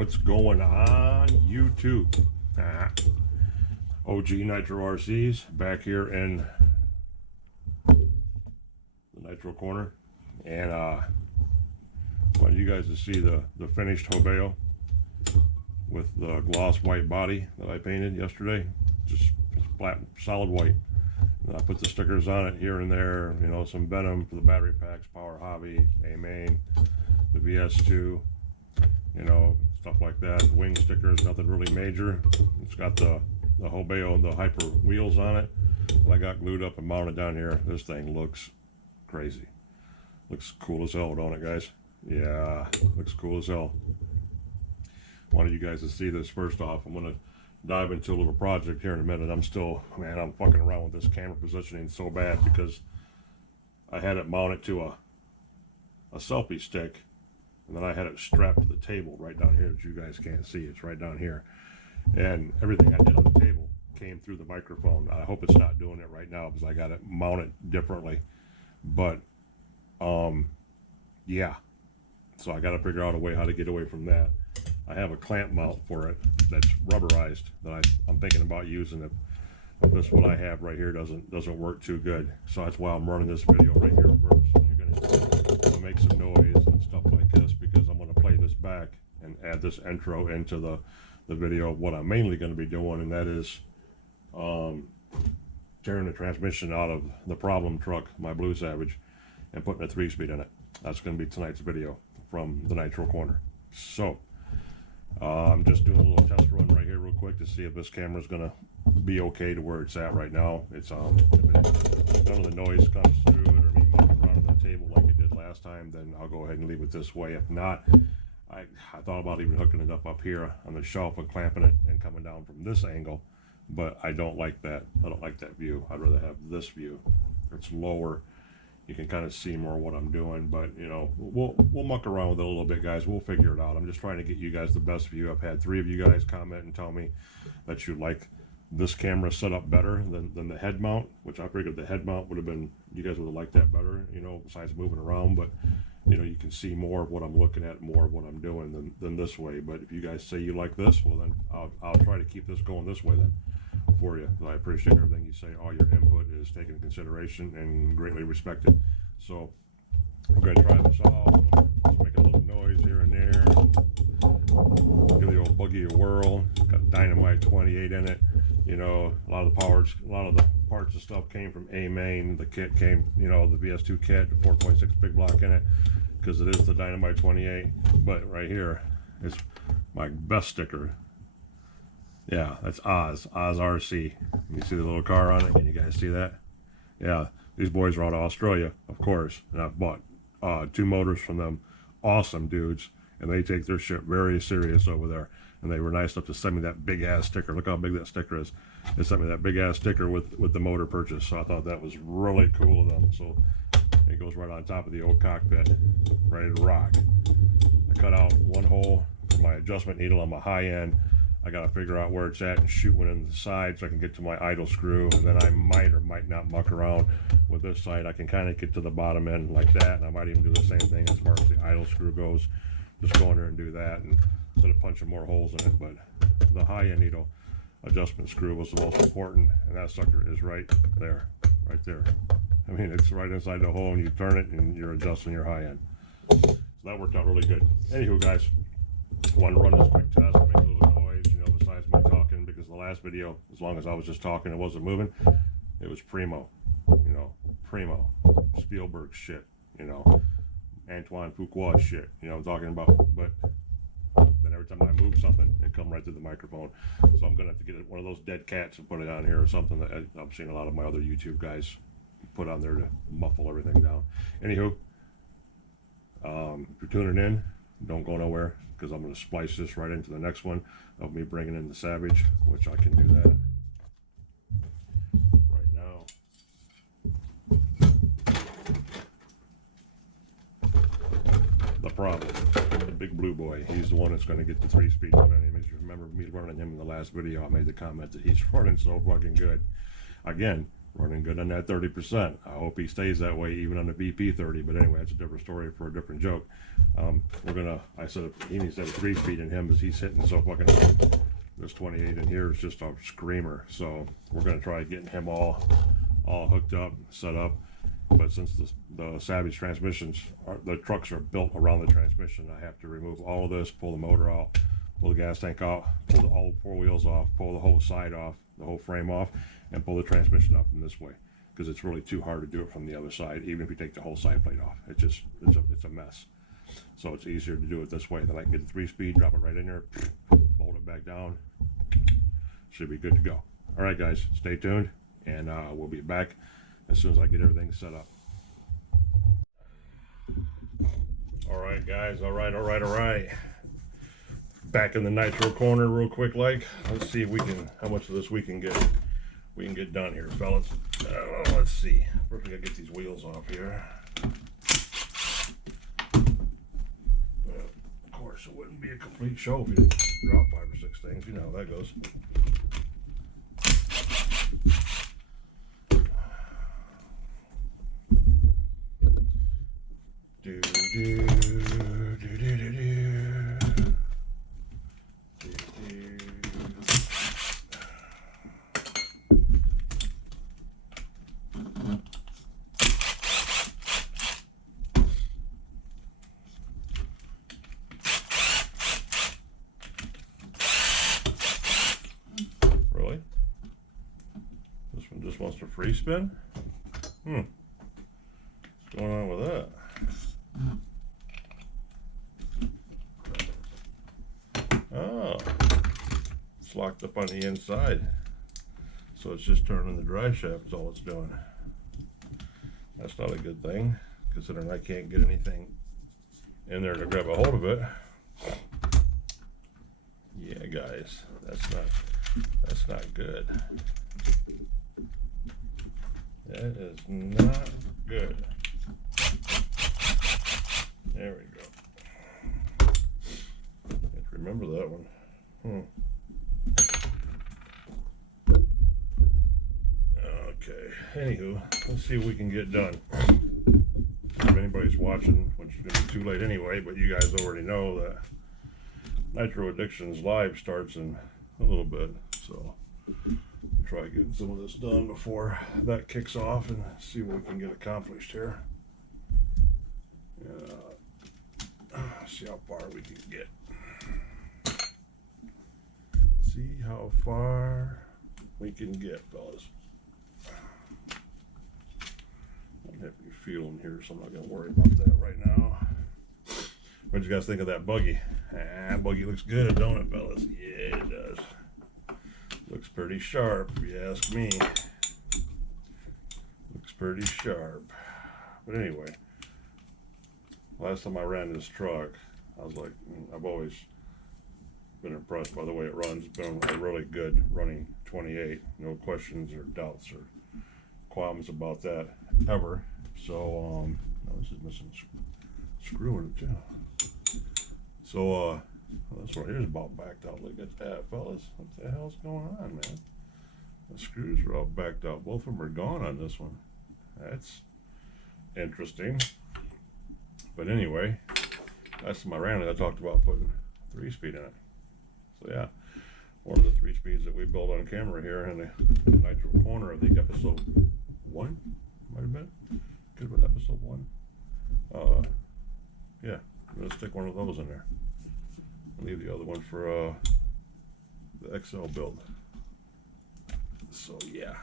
What's going on YouTube? O.G Nitro RCs back here in the Nitro Corner, and I wanted you guys to see the finished Hobeo with the gloss white body that I painted yesterday. Just flat solid white, and I put the stickers on it here and there, you know, some Venom for the battery packs, Power Hobby, A-Main, the VS2, you know, stuff like that. Wing stickers, nothing really major. It's got the Hobeo, the Hyper wheels on it. I got glued up and mounted down here. This thing looks crazy. Looks cool as hell, don't it, guys? Yeah, looks cool as hell. Wanted you guys to see this. First off, I'm gonna dive into a little project here in a minute. I'm fucking around with this camera positioning so bad because I had it mounted to a selfie stick, and then I had it strapped to the table right down here that you guys can't see. It's right down here, and everything I did on the table came through the microphone. I hope it's not doing it right now because I got it mounted differently, but yeah, so I got to figure out a way how to get away from that. I have a clamp mount for it that's rubberized that I'm thinking about using it. But this what I have right here doesn't work too good, so that's why I'm running this video right here first. You're gonna make some noise and stuff like this because I'm gonna play this back and add this intro into the video of what I'm mainly going to be doing, and that is tearing the transmission out of the problem truck, my Blue Savage, and putting a 3-speed in it. That's going to be tonight's video from the Nitro Corner. So I'm just doing a little test run right here real quick to see if this camera is going to be okay to where it's at right now. It's if none of the noise comes through it or me moving around on the table like it did last time, then I'll go ahead and leave it this way. If not, I thought about even hooking it up here on the shelf and clamping it and coming down from this angle, but I don't like that. I don't like that view. I'd rather have this view. It's lower. You can kind of see more what I'm doing, but you know, we'll muck around with it a little bit, guys. We'll figure it out. I'm just trying to get you guys the best view. I've had 3 of you guys comment and tell me that you like this camera set up better than the head mount, which I figured the head mount would have been, you guys would have liked that better, you know, besides moving around. But you know, you can see more of what I'm looking at, more of what I'm doing than this way. But if you guys say you like this, well then I'll try to keep this going this way then for you. I appreciate everything you say. All your input is taken into consideration and greatly respected. So we're gonna try this out. Just make a little noise here and there. Give the old buggy a whirl. Got Dynamite 28 in it. You know, a lot of the parts and stuff came from A-Main. The kit came, you know, the VS2 kit, the 4.6 big block in it, because it is the Dynamite 28. But right here is my best sticker. Yeah, that's Oz RC. You see the little car on it? Can you guys see that? Yeah, these boys are out of Australia, of course, and I've bought 2 motors from them. Awesome dudes, and they take their shit very serious over there. And they were nice enough to send me that big ass sticker. Look how big that sticker is. They sent me that big ass sticker with the motor purchase. So I thought that was really cool of them. So it goes right on top of the old cockpit, ready to rock. I cut out 1 hole for my adjustment needle on my high end. I got to figure out where it's at and shoot one in the side so I can get to my idle screw. And then I might or might not muck around with this side. I can kind of get to the bottom end like that. And I might even do the same thing as far as the idle screw goes. Just go in there and do that, and instead of punching more holes in it. But the high end needle adjustment screw was the most important, and that sucker is right there. I mean, it's right inside the hole, and you turn it and you're adjusting your high end. So that worked out really good. Anywho, guys, I wanted to run this quick test, make a little noise, you know, besides me talking, because the last video, as long as I was just talking, it wasn't moving. It was primo, you know, primo Spielberg shit, you know, Antoine Fuqua shit, you know what I'm talking about. But then every time I move something, it come right through the microphone. So I'm gonna have to get one of those dead cats and put it on here or something that I've seen a lot of my other YouTube guys put on there to muffle everything down. Anywho, if you're tuning in, don't go nowhere, because I'm gonna splice this right into the next one of me bringing in the Savage, which I can do that right now. The problem, the big blue boy, he's the one that's going to get the 3-speed running. If you remember me running him in the last video, I made the comment that he's running so fucking good. Again, running good on that 30%. I hope he stays that way even on the BP 30, but anyway, that's a different story for a different joke. I said he needs to have a 3-speed in him, as he's hitting so fucking hard. This 28 in here is just a screamer, so we're gonna try getting him all hooked up, set up. But since the Savage transmissions, the trucks are built around the transmission, I have to remove all of this, pull the motor out, pull the gas tank out, pull all 4 wheels off, pull the whole side off, the whole frame off, and pull the transmission up in this way, because it's really too hard to do it from the other side, even if you take the whole side plate off. It's a mess. So it's easier to do it this way. Then I can get the 3-speed, drop it right in there, bolt it back down. Should be good to go. All right, guys, stay tuned, and we'll be back as soon as I get everything set up. All right, guys. All right. Back in the Nitro Corner real quick, like. Let's see if how much of this we can get done here, fellas. Let's see. First we gotta get these wheels off here. Of course, it wouldn't be a complete show if you didn't drop 5 or 6 things. You know how that goes. Really? This one just wants to free spin? What's going on with that? Oh, it's locked up on the inside, so it's just turning the drive shaft is all it's doing. That's not a good thing, considering I can't get anything in there to grab a hold of it. Yeah, guys, that's not good. That is not good. There we go. Have to remember that one. Okay. Anywho, let's see what we can get done. If anybody's watching, which is gonna be too late anyway, but you guys already know that Nitro Addictions Live starts in a little bit, so try getting some of this done before that kicks off and see what we can get accomplished here. See how far we can get. See how far we can get, fellas. I'm happy feeling here, so I'm not going to worry about that right now. What did you guys think of that buggy? Buggy looks good, don't it, fellas? Yeah, it does. Looks pretty sharp, if you ask me. Looks pretty sharp. But anyway, last time I ran this truck, I was like, I've always been impressed by the way it runs. It's been a really good running 28. No questions or doubts or qualms about that ever. So, this is missing a screw in it too. So, this one here's about backed out. Look at that, fellas. What the hell's going on, man? The screws are all backed out. Both of them are gone on this one. That's interesting. But anyway, last time I ran it, I talked about putting 3-speed in it. So yeah, one of the 3-speeds that we built on camera here in the Nitro Corner, I think episode 1 might have been. Could have been episode 1. Yeah, I'm gonna stick one of those in there. I'll leave the other one for the XL build. So yeah,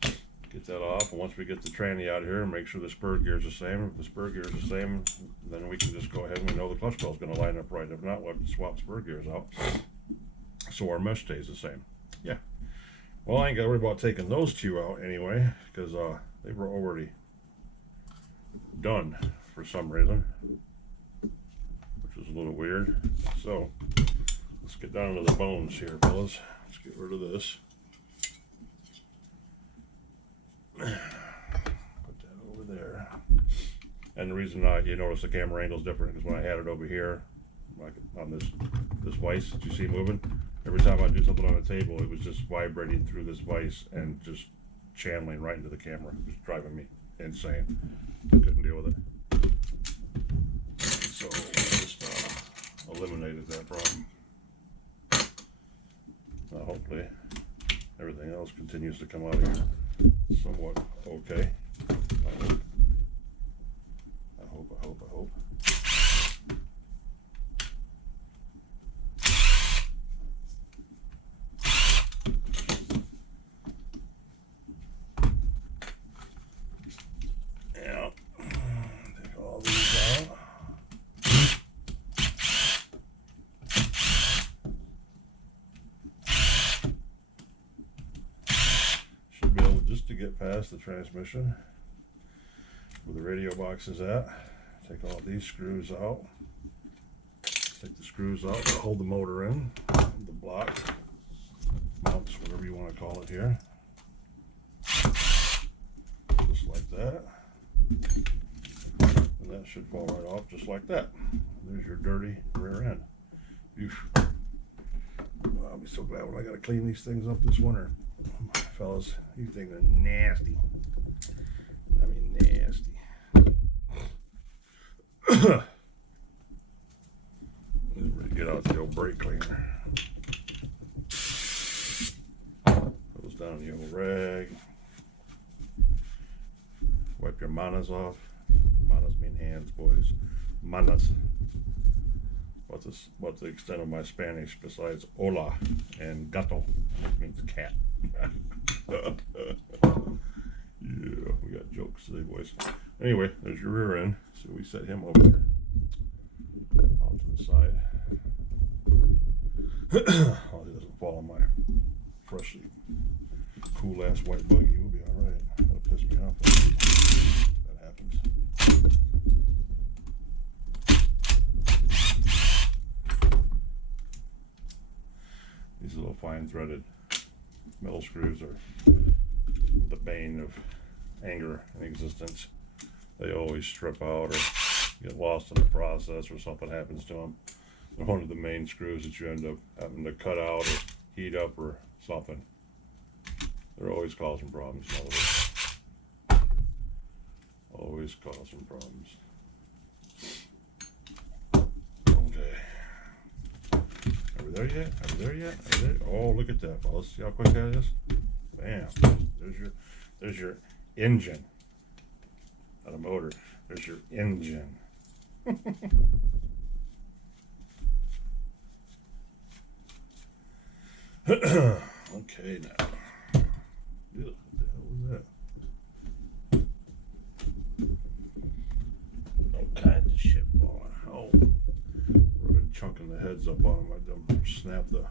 get that off, and once we get the tranny out here, make sure the spur gear is the same. If the spur gear is the same, then we can just go ahead and we know the clutch bell is going to line up right. If not, we'll have to swap spur gears out so our mesh stays the same. Yeah. Well, I ain't got to worry about taking those 2 out anyway, because they were already done for some reason, which is a little weird. So let's get down to the bones here, fellas. Let's get rid of this. Put that over there. And the reason you notice the camera angle is different is when I had it over here, like on this vise that you see moving. Every time I do something on the table, it was just vibrating through this vise and just channeling right into the camera. It was driving me insane. Couldn't deal with it. So we just eliminated that problem. Now hopefully everything else continues to come out of here somewhat okay. I hope. Yeah, take all these out. Should be able just to get past the transmission where the radio box is at. Take all these screws out. Take the screws out to hold the motor in, the block, mounts, whatever you want to call it here. Just like that. And that should fall right off just like that. There's your dirty rear end. I'll be so glad when I got to clean these things up this winter. Fellas, these things are nasty. I mean nasty. Get out the old brake cleaner. Goes down the old rag. Wipe your manos off. Manos mean hands, boys. Manos. What's the extent of my Spanish besides hola and gato? It means cat. Yeah, we got jokes today, boys. Anyway, there's your rear end. So we set him over here onto the side. Oh, he doesn't fall on my freshly cool ass white buggy. We'll be all right. That'll piss me off. That happens. These little fine threaded metal screws are the bane of anger in existence. They always strip out or get lost in the process or something happens to them. They're one of the main screws that you end up having to cut out or heat up or something. They're always causing problems nowadays. Always causing problems. Okay. Are we there yet? Are we there yet? Are we there? Oh, look at that, fellas. See how quick that is? Bam. There's your engine. Not a motor. There's your engine. Okay, now. Ew, what the hell was that? All kinds of shit falling. Oh, we've been chunking the heads up on them. I done snapped the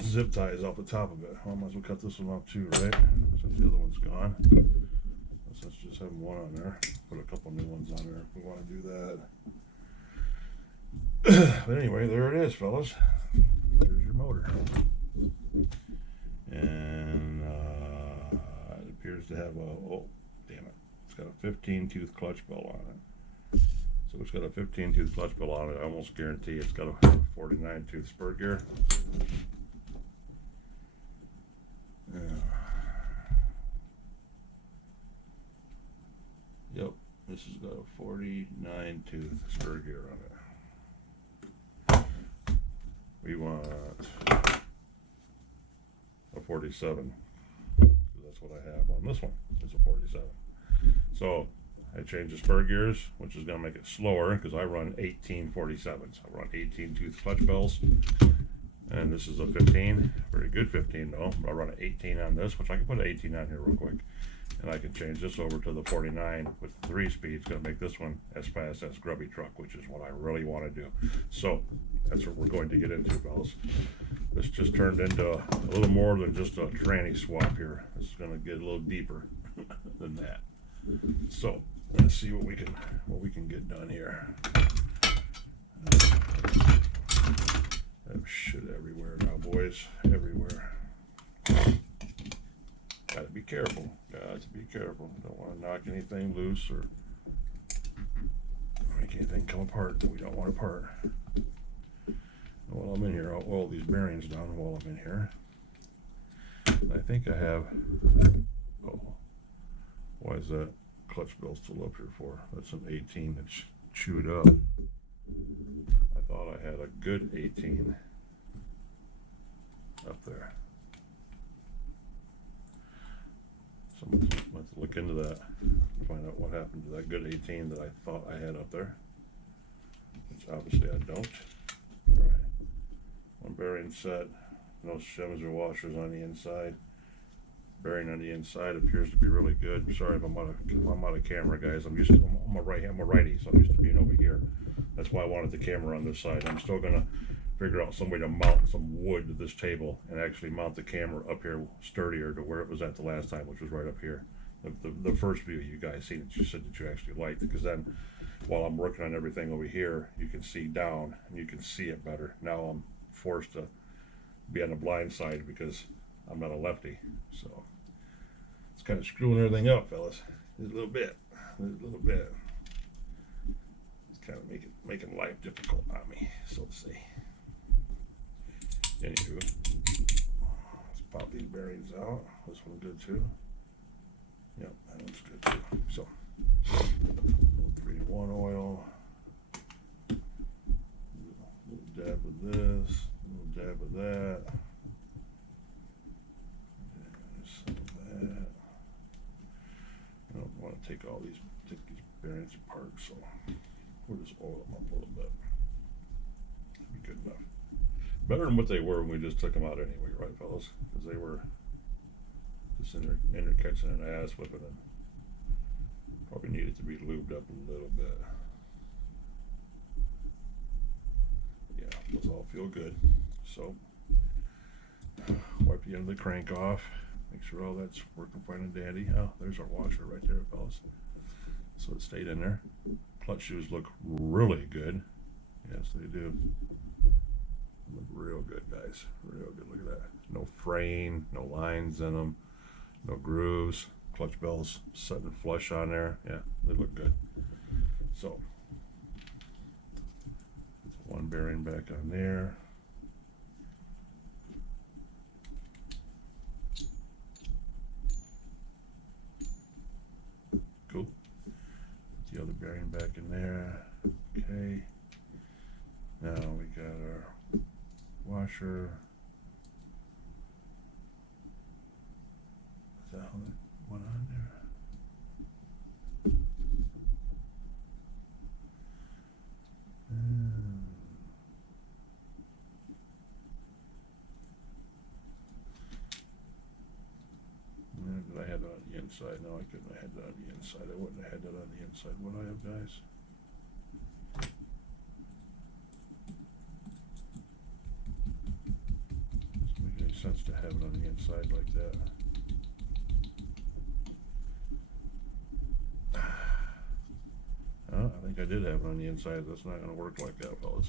zip ties off the top of it. Well, I might as well cut this one off too, right? Since the other one's gone. Let's just have one on there. Put a couple new ones on there if we want to do that. But anyway, there it is, fellas. There's your motor. And it appears to have a, oh, damn it. It's got a 15-tooth clutch bell on it. So it's got a 15-tooth clutch bell on it. I almost guarantee it's got a 49-tooth spur gear. Yep, this has got a 49-tooth spur gear on it. We want a 47. That's what I have on this one. It's a 47. So I changed the spur gears, which is going to make it slower because I run 1847s. I run 18-tooth clutch bells. And this is a 15, very good 15 though. But I run an 18 on this, which I can put an 18 on here real quick. And I can change this over to the 49 with 3 speeds. It's going to make this one as fast as grubby truck, which is what I really want to do. So that's what we're going to get into, fellas. This just turned into a little more than just a tranny swap here. This is going to get a little deeper than that. So let's see what we can get done here. There's shit everywhere now, boys. Everywhere. Gotta be careful. Got to be careful. Don't want to knock anything loose or make anything come apart that we don't want apart. While I'm in here, I'll oil these bearings down while I'm in here. I think I have, oh, why is that clutch bell still up here for? That's an 18 that's chewed up. I thought I had a good 18 up there. So I'm going to have to look into that, find out what happened to that good 18 that I thought I had up there, which obviously I don't. All right, one bearing set, no shims or washers on the inside. Bearing on the inside appears to be really good. Sorry if I'm out of camera, guys. I'm a righty, so I'm used to being over here. That's why I wanted the camera on this side. I'm still gonna figure out some way to mount some wood to this table and actually mount the camera up here sturdier to where it was at the last time, which was right up here. The first view you guys seen that you said that you actually liked, because then while I'm working on everything over here, you can see down and you can see it better. Now I'm forced to be on the blind side because I'm not a lefty, so it's kind of screwing everything up, fellas. Just a little bit. It's kind of making life difficult on me, so to say. Anywho, let's pop these bearings out. This one's good too. Yep, that one's good too. So, little 3-in-1 oil. A little dab of this. A little dab of that. Some of that. I don't want to take these bearings apart, so we'll just oil them up a little bit. That'd be good enough. Better than what they were when we just took them out anyway, right, fellas? Because they were just in there catching an ass whipping and probably needed to be lubed up a little bit. Yeah, those all feel good. So, wipe the end of the crank off. Make sure all that's working fine and dandy. Oh, there's our washer right there, fellas. So it stayed in there. Clutch shoes look really good. Yes, they do. Look real good, guys. Real good. Look at that. No fraying, no lines in them, no grooves. Clutch bells sitting flush on there. Yeah, they look good. So, one bearing back on there. Cool. Put the other bearing back in there. Okay. Now we got our washer. Is that how that went on there? Did I have that on the inside? No, I couldn't have had that on the inside. I wouldn't have had that on the inside, would I have, guys? Doesn't make any sense to have it on the inside like that. I think I did have it on the inside. That's not going to work like that, fellas.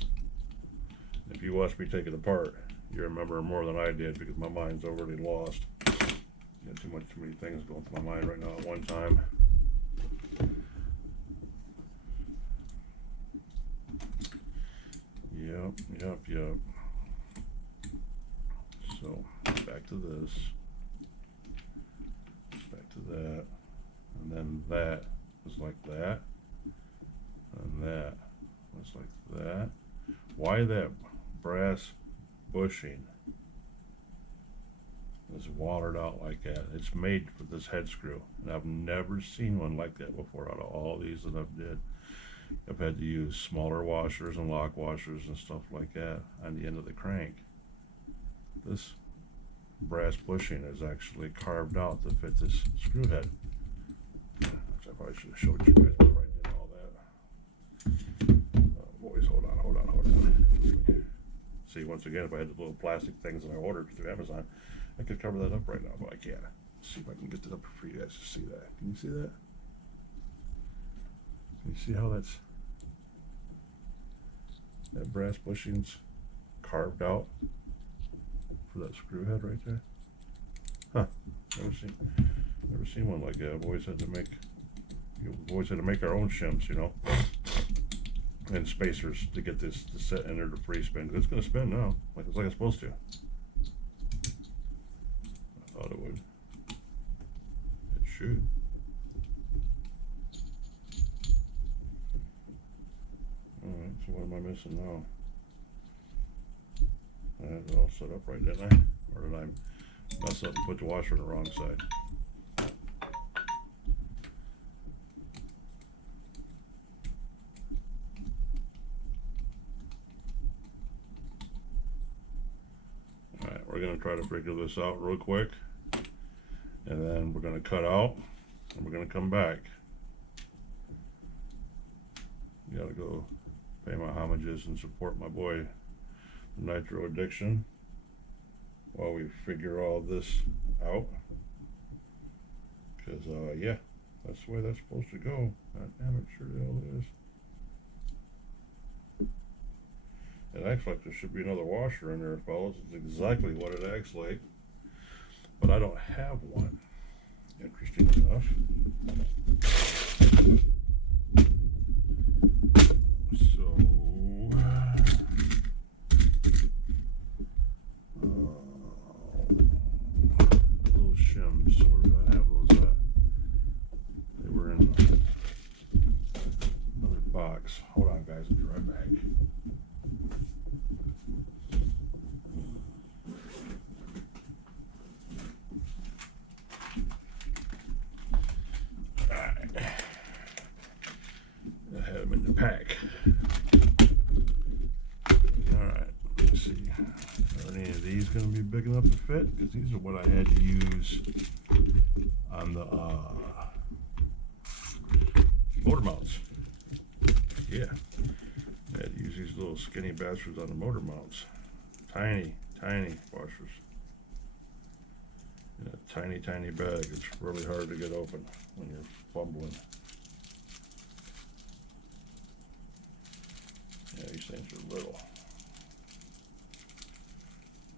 If you watch me take it apart, you remember more than I did because my mind's already lost. Got too many things going through my mind right now at one time. Yep. So back to this, back to that, and then that was like that, and that was like that. Why that brass bushing is watered out like that? It's made for this head screw, and I've never seen one like that before out of all these that I've did. I've had to use smaller washers and lock washers and stuff like that on the end of the crank. This brass bushing is actually carved out to fit this screw head, which I probably should have showed you guys before I did all that. Boys, hold on. See, once again, if I had the little plastic things that I ordered through Amazon, I could cover that up right now, but I can't. Let's see if I can get that up for you guys to see that. Can you see that? Can you see how that brass bushing's carved out for that screw head right there? Huh? Never seen one like that. I've always had to make our own shims, you know, and spacers to get this to set in there to free spin. It's going to spin now, like it's supposed to. Thought it would. It should. Alright, so what am I missing now? I had it all set up right, didn't I? Or did I mess up and put the washer on the wrong side? Alright, we're going to try to figure this out real quick. And then we're going to cut out and we're going to come back. Gotta go pay my homages and support my boy Nitro Addiction while we figure all this out. Because, yeah, that's the way that's supposed to go. God damn it, sure the hell it is. It acts like there should be another washer in there, fellas. It's exactly what it acts like. But I don't have one. Interesting enough. So, little shims. Where did I have those at? They were in another box. Hold on, guys. I'll be right back. Pack. Alright, let's see. Are any of these going to be big enough to fit? Because these are what I had to use on the motor mounts. Yeah, I had to use these little skinny bastards on the motor mounts. Tiny, tiny washers. In a tiny, tiny bag. It's really hard to get open when you're fumbling. Yeah, these things are little.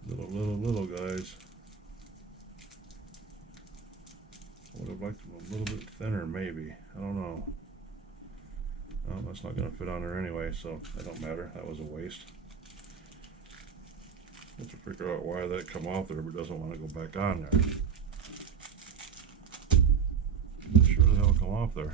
Little guys. I would have liked them a little bit thinner, maybe. I don't know. Well, that's not going to fit on there anyway, so that don't matter. That was a waste. Have to figure out why that come off there, but doesn't want to go back on there. Sure the hell come off there.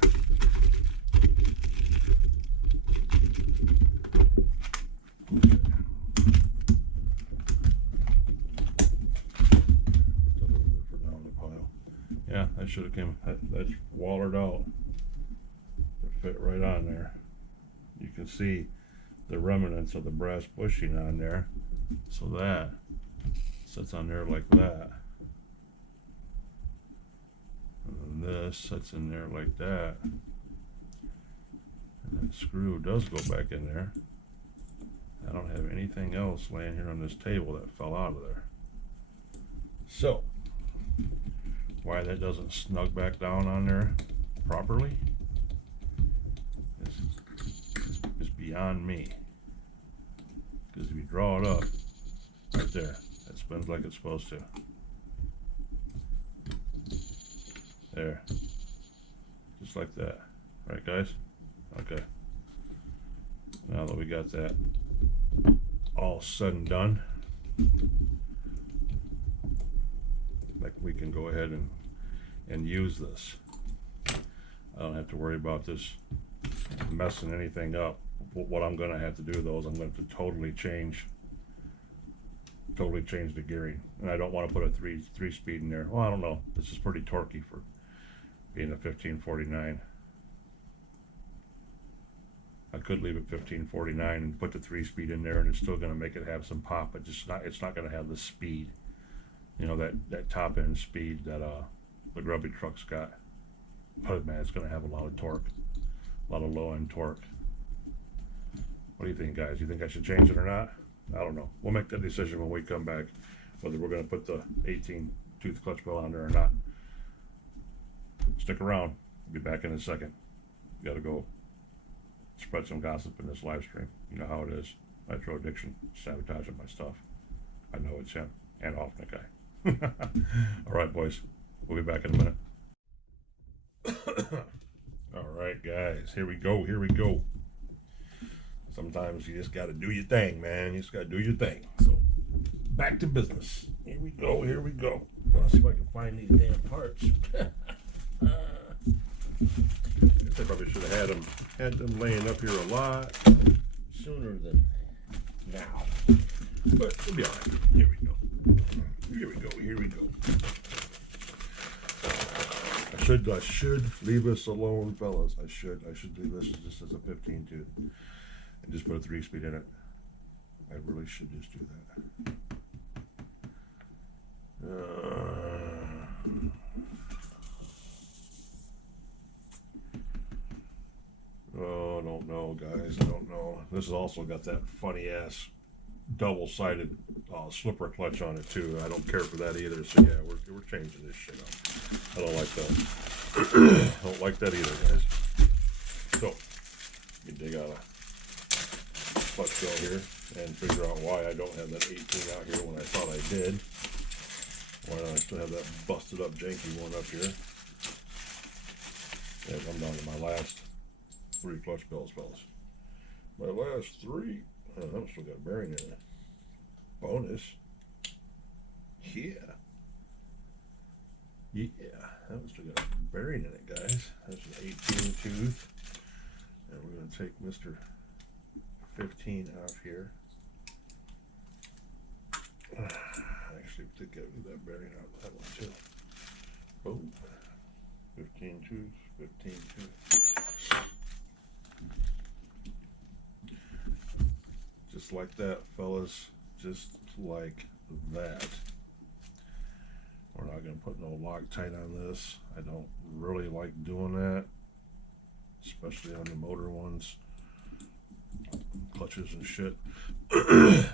Yeah, that should have came. That's wallered out. It fit right on there. You can see the remnants of the brass bushing on there. So that sits on there like that. And then this sits in there like that. And that screw does go back in there. I don't have anything else laying here on this table that fell out of there. So, why that doesn't snug back down on there properly is beyond me. Because if you draw it up, right there, it spins like it's supposed to. There. Just like that. Right, guys? Okay. Now that we got that all said and done, like we can go ahead and use this. I don't have to worry about this messing anything up. What I'm going to have to do though is I'm going to totally change the gearing, and I don't want to put a three speed in there. Well, I don't know. This is pretty torquey for being a 1549. I could leave it 1549 and put the 3-speed in there, and it's still going to make it have some pop, but just it's not going to have the speed. You know, that top end speed that the grubby truck's got. But man, it's going to have a lot of torque, a lot of low end torque. What do you think, guys? You think I should change it or not? I don't know. We'll make that decision when we come back, whether we're going to put the 18 tooth clutch bell on there or not. Stick around. We'll be back in a second. Got to go spread some gossip in this live stream. You know how it is. Nitro Addiction sabotaging my stuff. I know it's him and off the guy. All right, boys. We'll be back in a minute. All right, guys. Here we go. Here we go. Sometimes you just got to do your thing, man. You just got to do your thing. So back to business. Here we go, here we go. Let's see if I can find these damn parts. I probably should have had them laying up here a lot sooner than now. But it'll be alright. Here we go. Here we go, here we go. I should leave this alone, fellas. I should do this just as a 15 tooth and just put a 3-speed in it. I really should just do that. Oh, I don't know, guys. I don't know. This has also got that funny ass double-sided slipper clutch on it too. I don't care for that either. So yeah, we're changing this shit up. I don't like that. I don't like that either, guys. So let me dig out a clutch shell here and figure out why I don't have that 18 out here when I thought I did. Why don't I still have that busted up janky one up here? Yeah, I'm down to my last 3 clutch bells, fellas. My last 3. Oh, I've still got a bearing in it. Bonus. Yeah. Yeah. I've still got a bearing in it, guys. That's an 18 tooth. And we're going to take Mr. 15 off here. Actually, I think I moved that bearing out of that one too. Boom. 15 tooth, 15 tooth. Just like that, fellas. Just like that. We're not going to put no Loctite on this. I don't really like doing that, especially on the motor ones, clutches and shit.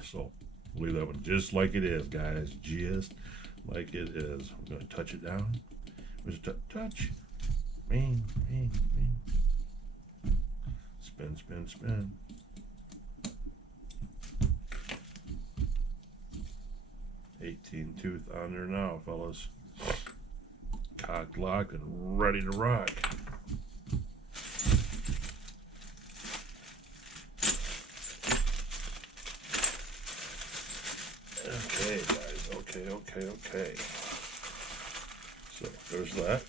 So leave that one just like it is, guys. Just like it is. I'm going to touch it down. Just touch. Bang, bang, bang. Spin, spin, spin. $18 tooth on there now, fellas. Cocked, locked, and ready to rock. Okay, guys. Okay. So there's that.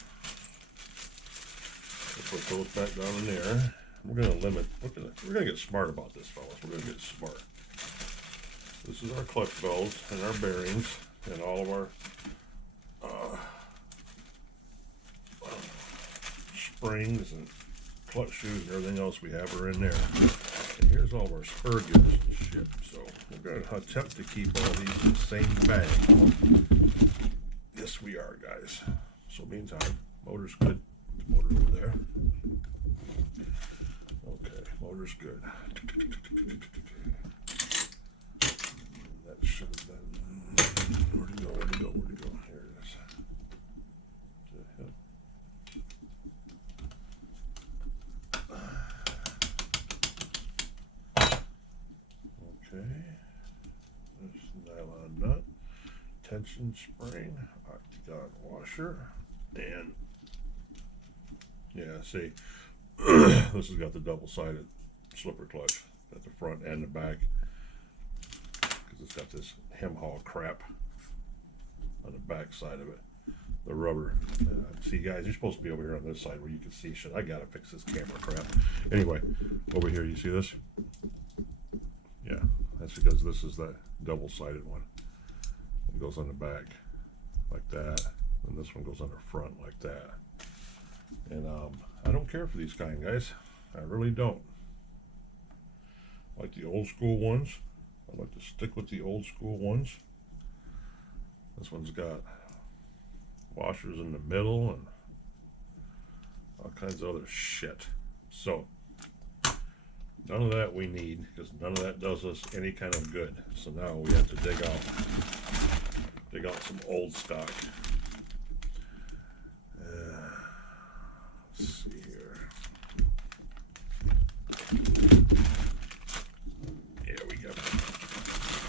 We'll put those back down in there. We're gonna limit. We're gonna get smart about this, fellas. We're gonna get smart. This is our clutch bells and our bearings and all of our springs and clutch shoes and everything else we have are in there. And here's all of our spur gears and shit. So we're going to attempt to keep all these in the same bag. Yes, we are, guys. So meantime, motor's good. Motor over there. Okay, motor's good. That should have been. Where'd it go? Here it is. Okay. This nylon nut, tension spring, octagon washer, and yeah, see, this has got the double-sided slipper clutch at the front and the back. It's got this hem haul crap on the back side of it. The rubber. See, guys, you're supposed to be over here on this side where you can see shit. I gotta fix this camera crap. Anyway, over here, you see this? Yeah, that's because this is that double-sided one. It goes on the back like that, and this one goes on the front like that. And I don't care for these kind, guys. I really don't. Like the old school ones. I like to stick with the old school ones. This one's got washers in the middle and all kinds of other shit. So none of that we need, because none of that does us any kind of good. So now we have to dig out some old stock. Let's see here.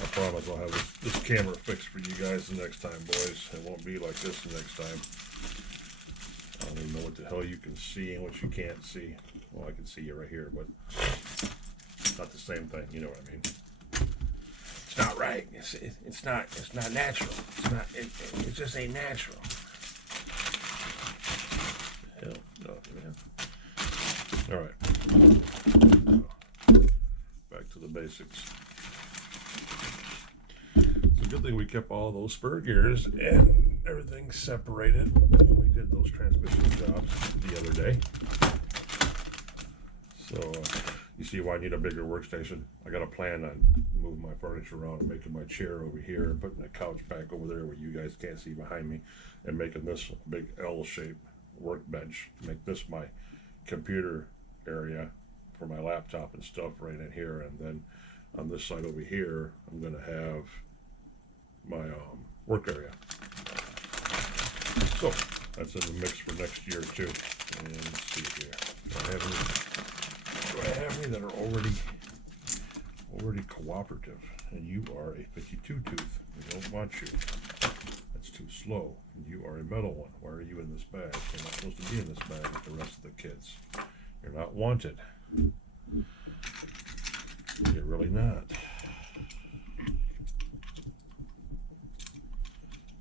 I promise I'll have this camera fixed for you guys the next time, boys. It won't be like this the next time. I don't even know what the hell you can see and what you can't see. Well, I can see you right here, but it's not the same thing. You know what I mean. It's not right. It's not natural. It just ain't natural. Hell no, man. All right. Back to the basics. It's a good thing we kept all those spur gears and everything separated when we did those transmission jobs the other day. So you see why I need a bigger workstation. I got a plan on moving my furniture around and making my chair over here and putting the couch back over there where you guys can't see behind me, and making this a big L-shaped workbench to make this my computer area for my laptop and stuff right in here. And then on this side over here, I'm going to have my work area. So that's in the mix for next year too. And let's see here. Do I have any that are already cooperative? And you are a 52 tooth. We don't want you. That's too slow. And you are a metal one. Why are you in this bag? You're not supposed to be in this bag with the rest of the kids. You're not wanted. You're really not.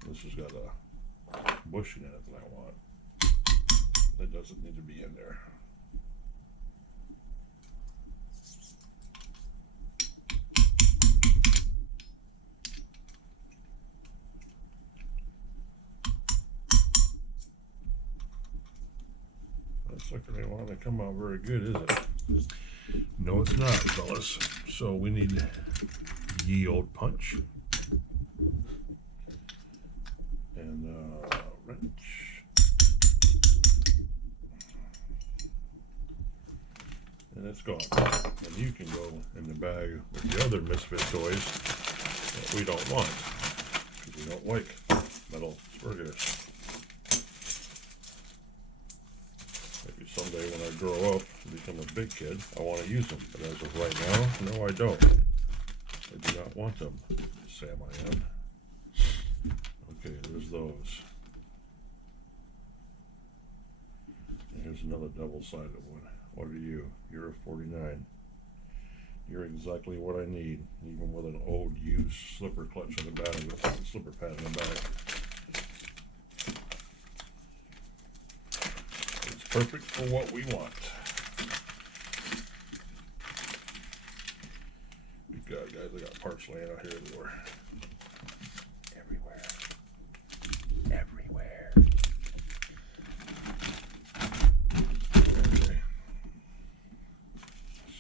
This has got a bushing in it that I want. That doesn't need to be in there. That sucker ain't want to come out very good, is it? No, it's not, fellas. So we need ye old punch and wrench, and it's gone. And you can go in the bag with the other misfit toys that we don't want, because we don't like metal spur gears. Maybe someday when I grow up and become a big kid, I want to use them. But as of right now, no, I don't. I do not want them. Sam, I am. Okay, there's those. And here's another double-sided one. What are you? You're a 49. You're exactly what I need, even with an old used slipper clutch on the back, slipper pad on the back. It's perfect for what we want. Good God, guys, I got parts laying out here everywhere. Everywhere. Okay.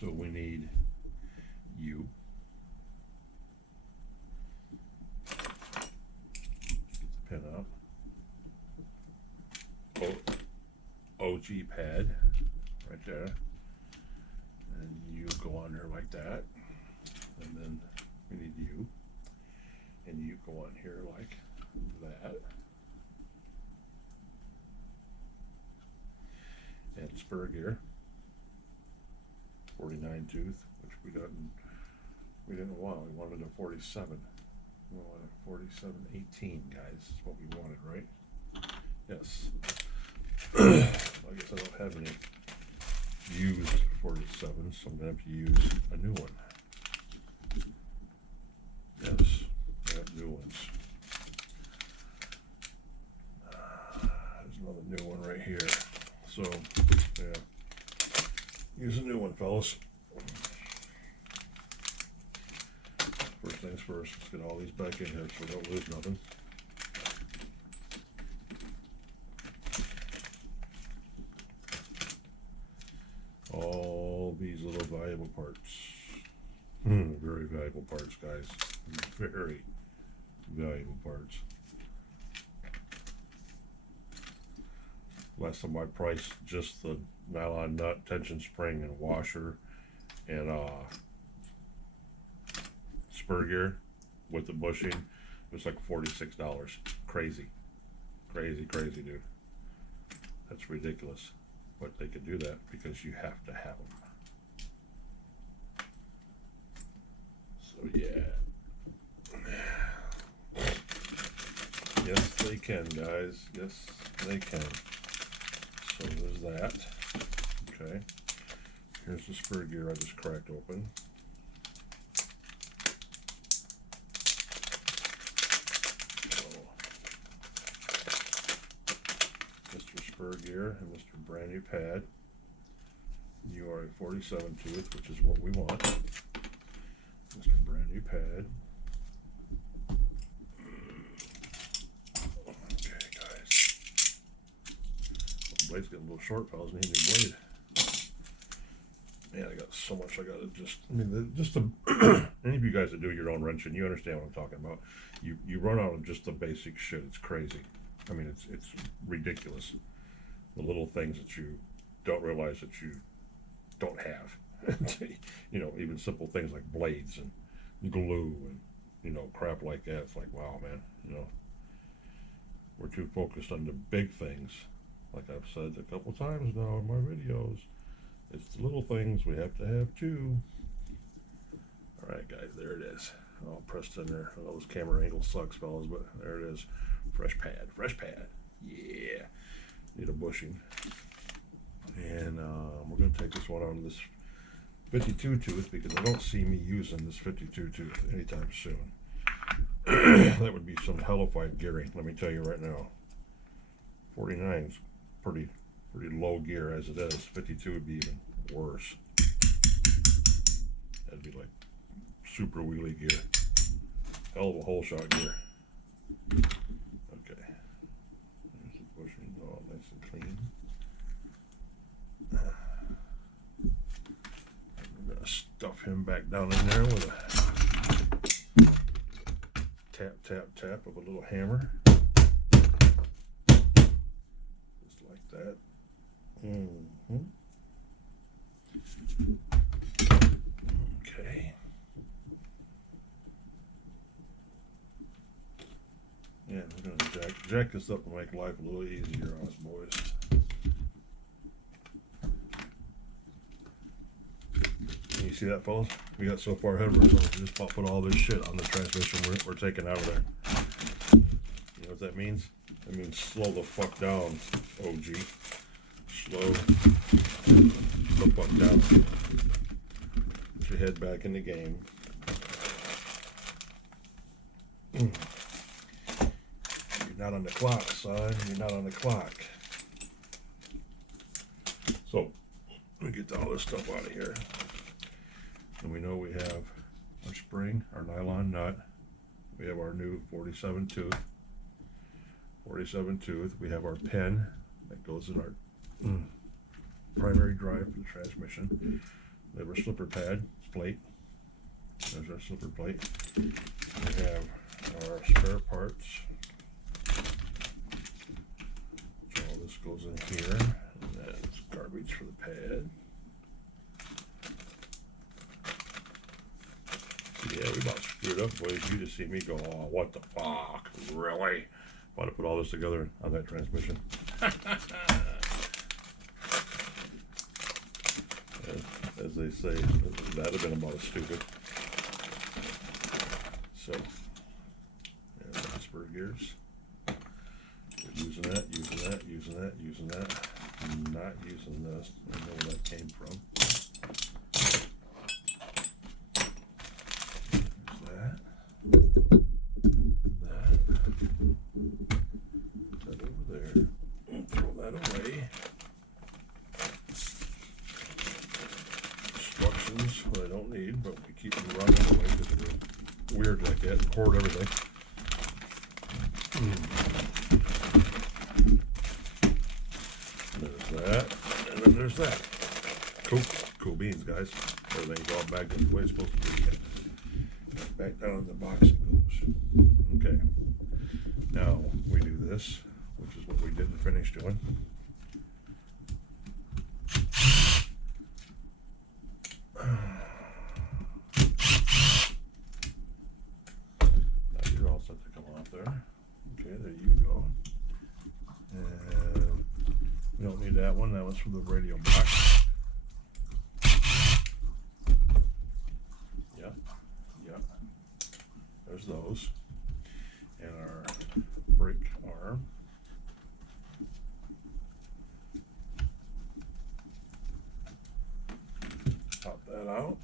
So we need you. Get the pin up. OG pad right there. And you go on there like that. And then we need you. And you go on here like that. And spur gear, 49 tooth, which we didn't want. We wanted a 47. We wanted a 47-18, guys. Is what we wanted, right? Yes. I guess I don't have any used 47s, so I'm gonna have to use a new one. Yes, I got new ones. There's another new one right here. So, yeah, use a new one, fellas. First things first, let's get all these back in here so we don't lose nothing. All these little valuable parts. Very valuable parts, guys. Very valuable parts. Last time I priced just the nylon nut, tension spring, and washer, and spur gear with the bushing, it was like $46. Crazy, crazy, crazy, dude. That's ridiculous. But they could do that because you have to have them. So yeah. Yes, they can, guys. Yes, they can. So there's that. Okay. Here's the spur gear I just cracked open. here, and Mr. Brand New Pad. You are a 47 tooth, which is what we want. Mr. Brand New Pad. Okay, guys. The blade's getting a little short, fellas. Need a new blade. Man, I got so much I gotta any of you guys that do your own wrenching, you understand what I'm talking about. You run out of just the basic shit. It's crazy. I mean, it's ridiculous. The little things that you don't realize that you don't have. You know, even simple things like blades and glue and, you know, crap like that. It's like, wow, man, you know, we're too focused on the big things. Like I've said a couple times now in my videos, it's the little things we have to have too. All right, guys, there it is. All pressed in there. I know this camera angle sucks, fellas, but there it is. Fresh pad, fresh pad. Yeah. Need a bushing. And we're going to take this one out of this 52 tooth because I don't see me using this 52 tooth anytime soon. That would be some hellified gearing, let me tell you right now. 49 is pretty low gear as it is. 52 would be even worse. That'd be like super wheelie gear. Hell of a hole shot gear. Okay. There's the bushing all nice and clean. I'm gonna stuff him back down in there with a tap, tap, tap of a little hammer. Just like that. Okay. Yeah, we're gonna jack this up and make life a little easier on us, boys. Can you see that, fellas? We got so far ahead of ourselves. We just put all this shit on the transmission we're taking out of there. You know what that means? It means slow the fuck down, OG. Slow the fuck down. Put your head back in the game. You're not on the clock, son. You're not on the clock. So, let me get all this stuff out of here. And we know we have our spring, our nylon nut. We have our new 47 tooth. 47 tooth. We have our pin that goes in our primary drive for the transmission. We have our slipper pad plate. There's our slipper plate. We have our spare parts. So all this goes in here. And that's garbage for the pad. Yeah, we about screwed up, boys. You just see me go, oh, what the fuck? Really? About to put all this together on that transmission. As they say, that'd have been about as stupid. So, yeah, that's spur gears. We're using that, using that, using that, using that. Not using this. I don't know where that came from. What I don't need, but we keep them running anyway because they're weird like that, record everything. There's that, and then there's that. Cool beans, guys. Everything's all back the way it's supposed to be. Back down in the box it goes. Okay. Now we do this, which is what we didn't finish doing. That one, that was from the radio box. Yep. There's those. And our brake arm. Pop that out.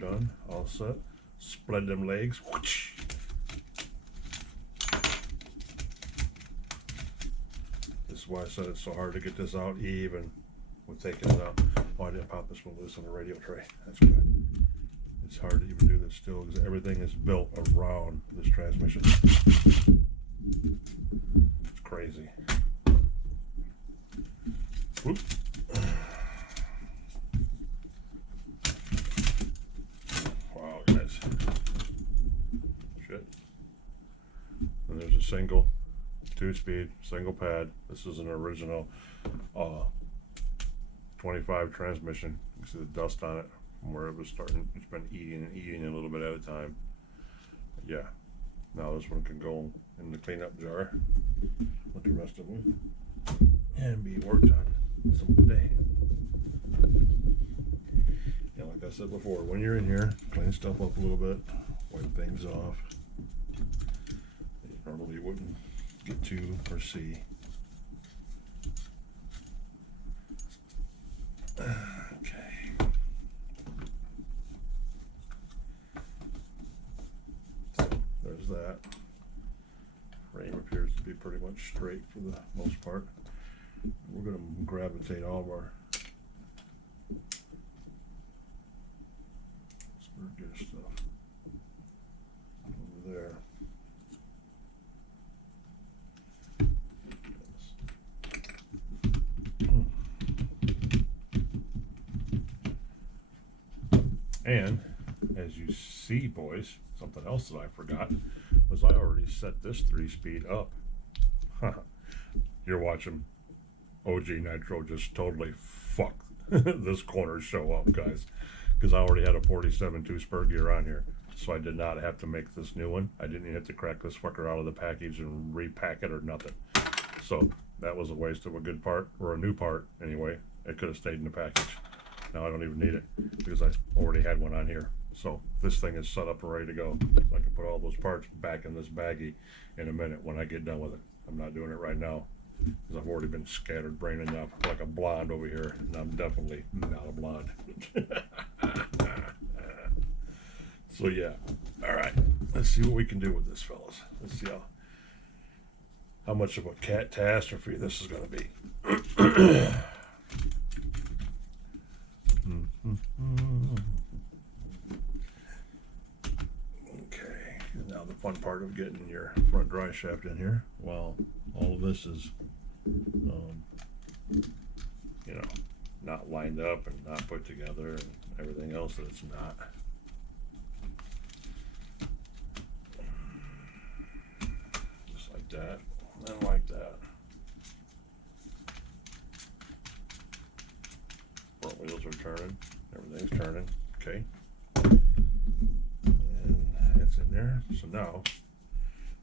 Done. All set. Spread them legs. Whoosh. why I said it's so hard to get this out, even with taking it out. Oh, I didn't pop this one loose on the radio tray. That's good. It's hard to even do this still because everything is built around this transmission. It's crazy. Whoop. Wow, guys. Shit. And there's a single 2-speed single pad. This is an original 25 transmission. You see the dust on it from where it was starting. It's been eating and eating a little bit at a time. Yeah. Now this one can go in the cleanup jar with the rest of them and be worked on some day. Yeah, like I said before, when you're in here, clean stuff up a little bit, wipe things off that you normally wouldn't get to or see. Okay. So there's that. Frame appears to be pretty much straight for the most part. We're going to gravitate all of our spur gear stuff over there. And as you see, boys, something else that I forgot was I already set this 3-speed up. You're watching O.G Nitro just totally fuck this corner show up, guys, because I already had a 47 2-spur gear on here, so I did not have to make this new one. I didn't even have to crack this fucker out of the package and repack it or nothing. So that was a waste of a good part, or a new part anyway. It could have stayed in the package. Now I don't even need it because I already had one on here. So this thing is set up and ready to go. I can put all those parts back in this baggie in a minute when I get done with it. I'm not doing it right now because I've already been scattered braining up like a blonde over here, and I'm definitely not a blonde. So yeah, all right, let's see what we can do with this, fellas. Let's see how much of a catastrophe this is going to be. Okay, now the fun part of getting your front dry shaft in here. Well, all of this is, you know, not lined up and not put together and everything else that it's not. Just like that, and like that. Front wheels are turning, everything's turning, okay. And it's in there, so now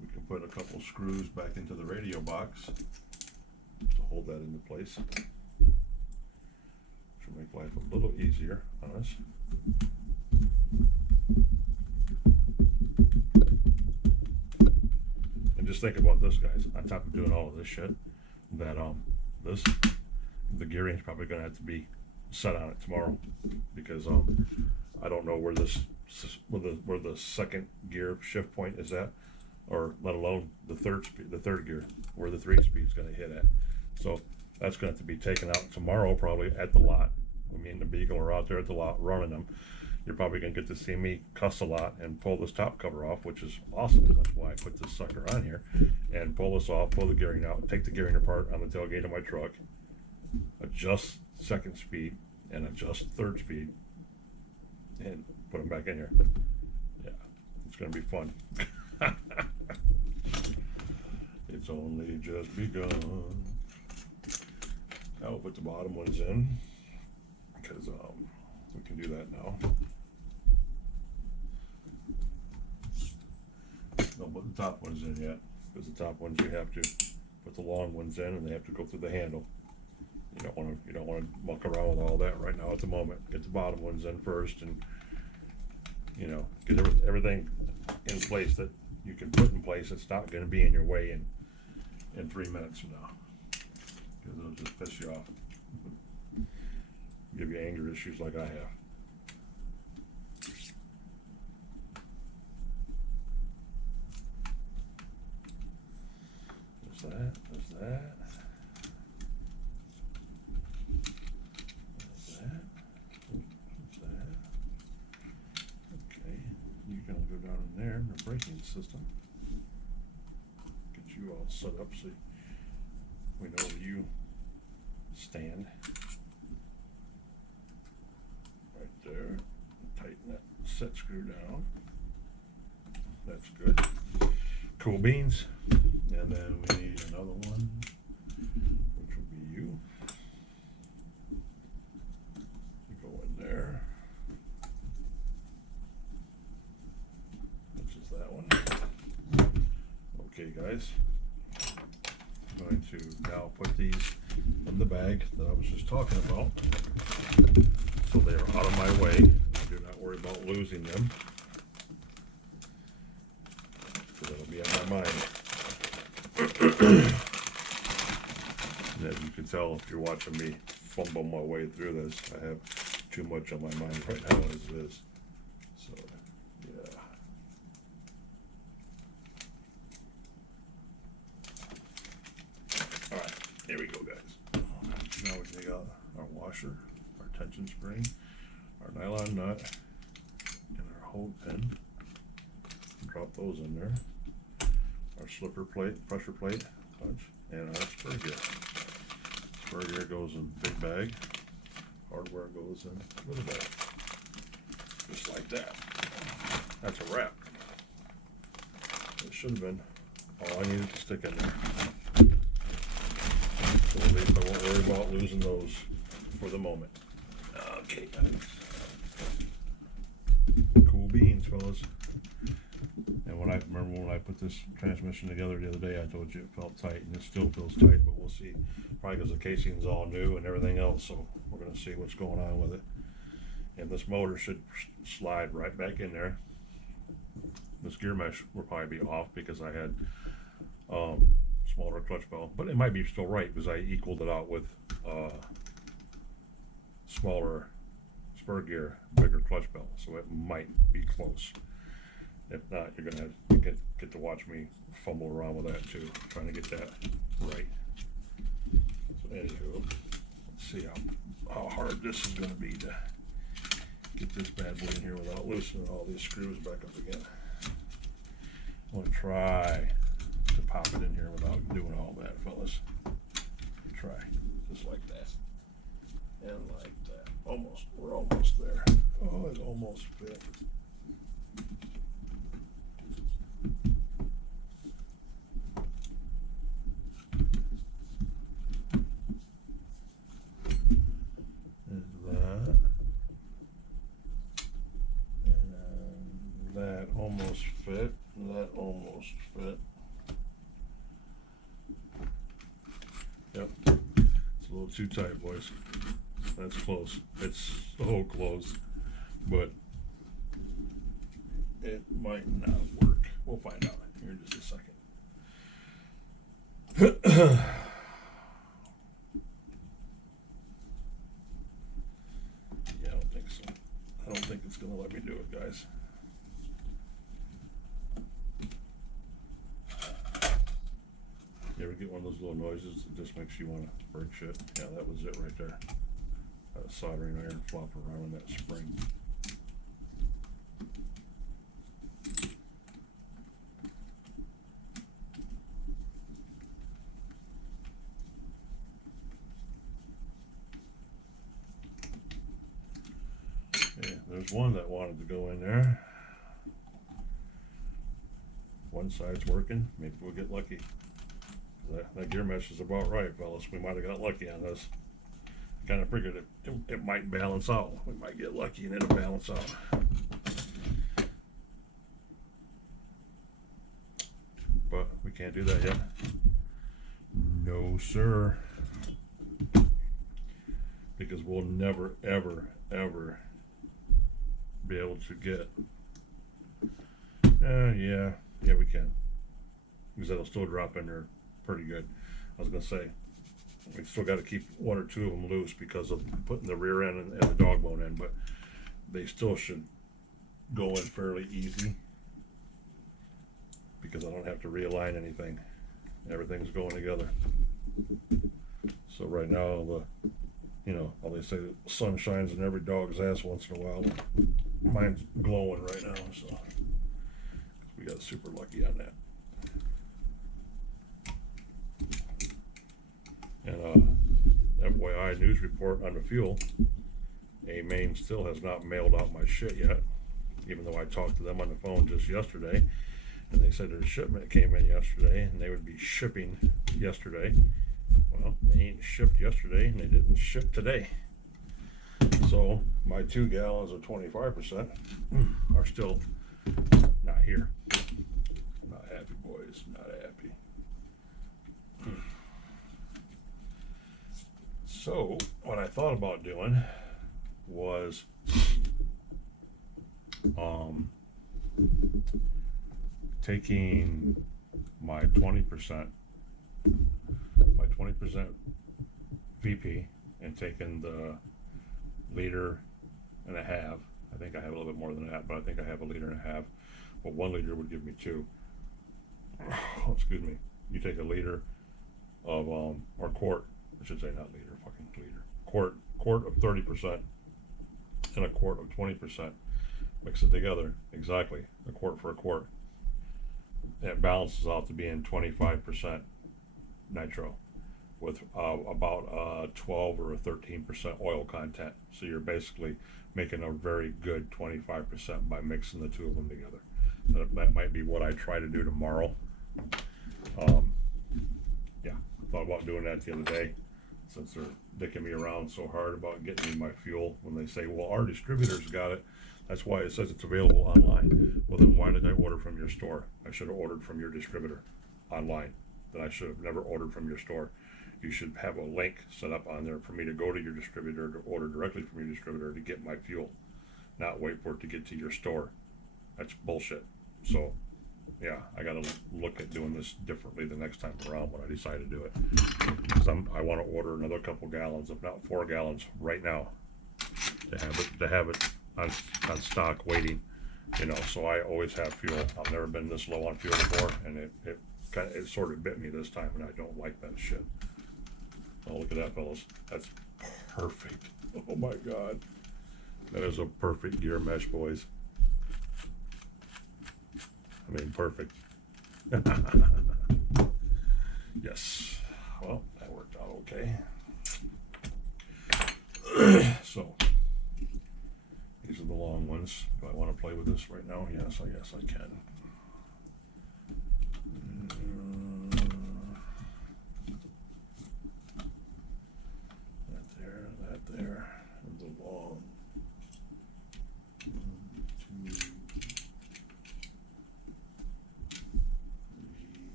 we can put a couple screws back into the radio box to hold that into place. Which will make life a little easier on us. And just think about this, guys, on top of doing all of this shit, that the gearing is probably going to have to be set on it tomorrow, because I don't know where the second gear shift point is at, or let alone the third gear, where the 3-speed is going to hit at. So that's going to have to be taken out tomorrow, probably at the lot. Me and the Beagle are out there at the lot running them. You're probably going to get to see me cuss a lot and pull this top cover off, which is awesome. That's why I put this sucker on here, and pull this off, pull the gearing out, take the gearing apart on the tailgate of my truck, adjust second speed and adjust third speed, and put them back in here. Yeah, it's going to be fun. It's only just begun. Now we'll put the bottom ones in, because we can do that now. Don't put the top ones in yet, because the top ones you have to put the long ones in, and they have to go through the handle. You don't want to muck around with all that right now at the moment. Get the bottom ones in first, and get everything in place that you can put in place. It's not going to be in your way in 3 minutes from now, because it'll just piss you off, give you anger issues like I have. There's that. There's that. feed system. Get you all set up so we know where you stand. Right there. Tighten that set screw down. That's good. Cool beans. And then we need another one, which will be you. You go in there. Which is that one. Okay, guys. I'm going to now put these in the bag that I was just talking about, so they are out of my way. Do not worry about losing them, so that'll be on my mind. And as you can tell, if you're watching me fumble my way through this, I have too much on my mind right now as it is. So, yeah. Alright, here we go, guys. Now we take out our washer, our tension spring, our nylon nut, and our hold pin. Drop those in there. Our slipper plate, pressure plate, punch, and our spur gear. Spur gear goes in big bag. Hardware goes in little bag. Just like that. That's a wrap. It should have been all I needed to stick in there. So at least I won't worry about losing those for the moment. Okay, guys. Cool beans, fellas. And when I remember when I put this transmission together the other day, I told you it felt tight, and it still feels tight, but we'll see. Probably because the casing's all new and everything else, so we're going to see what's going on with it. And this motor should slide right back in there. This gear mesh will probably be off because I had smaller clutch bell, but it might be still right because I equaled it out with smaller spur gear, bigger clutch bell, so it might be close. If not, you're gonna get to watch me fumble around with that too, trying to get that right. So anywho, let's see how hard this is gonna be to get this bad boy in here without loosening all these screws back up again. I'm gonna try to pop it in here without doing all that, fellas. Try just like that, and like that. Almost, we're almost there. Oh, it almost fit. That almost fit. That almost fit. Yep. It's a little too tight, boys. That's close. It's so close. But it might not work. We'll find out here in just a second. Yeah, I don't think so. I don't think it's going to let me do it, guys. You ever get one of those little noises that just makes you want to break shit? Yeah, that was it right there. That soldering iron flopping around in that spring. Yeah, there's one that wanted to go in there. One side's working. Maybe we'll get lucky. That gear mesh is about right, fellas. We might have got lucky on this. Kind of figured it might balance out. We might get lucky and it'll balance out. But we can't do that yet. No, sir. Because we'll never, ever, ever be able to get. Yeah, we can. Because that'll still drop in there pretty good. I was gonna say we still got to keep one or two of them loose because of putting the rear end and the dog bone in, but they still should go in fairly easy because I don't have to realign anything. Everything's going together. So right now, all they say the sun shines in every dog's ass once in a while. Mine's glowing right now, so we got super lucky on that. And FYI news report on the fuel. A-Main still has not mailed out my shit yet, even though I talked to them on the phone just yesterday, and they said their shipment came in yesterday and they would be shipping yesterday. Well, they ain't shipped yesterday and they didn't ship today. So my 2 gallons of 25% are still not here. Not happy, boys, not happy. So what I thought about doing was taking my 20% VP and taking the 1.5 liters. I think I have a little bit more than that, but I think I have 1.5 liters. But 1 liter would give me 2. Oh, excuse me. You take a liter of or quart, I should say, not liter, fucking liter. Quart of 30% and a quart of 20%. Mix it together, exactly, a quart for a quart. It balances out to being 25% nitro with about 12 or a 13% oil content. So you're basically making a very good 25% by mixing the two of them together. So that might be what I try to do tomorrow. Yeah, thought about doing that the other day, since they're dicking me around so hard about getting me my fuel when they say, well, our distributor's got it. That's why it says it's available online. Well, then why did I order from your store? I should have ordered from your distributor online. Then I should have never ordered from your store. You should have a link set up on there for me to go to your distributor to order directly from your distributor to get my fuel, not wait for it to get to your store. That's bullshit. So yeah, I got to look at doing this differently the next time around when I decide to do it. Because I want to order another couple gallons, if not 4 gallons, right now to have it on stock waiting. You know, so I always have fuel. I've never been this low on fuel before, and it sort of bit me this time, and I don't like that shit. Oh, look at that, fellas. That's perfect. Oh my God, that is a perfect gear mesh, boys. I mean, perfect. Yes. Well, that worked out okay. So, these are the long ones. Do I want to play with this right now? Yes, I guess I can. That there, and the long. 1, 2.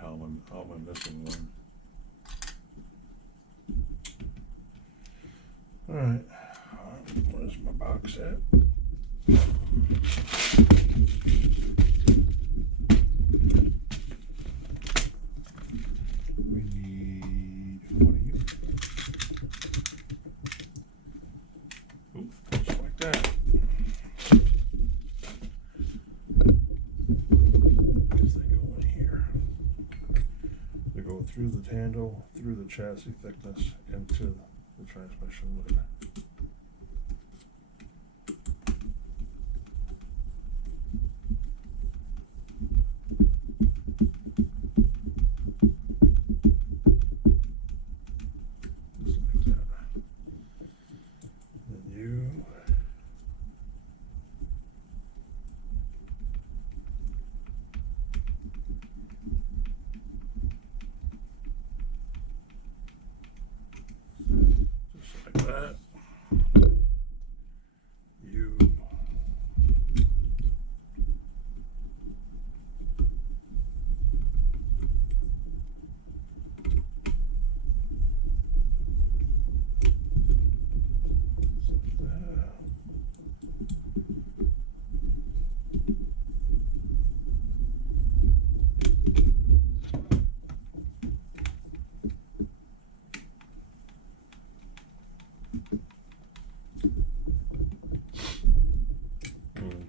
How am I missing one? Alright, where's my box at? We need one of you. Oops, just like that. Through the handle, through the chassis thickness, into the transmission lid. Just like that. Then you that. You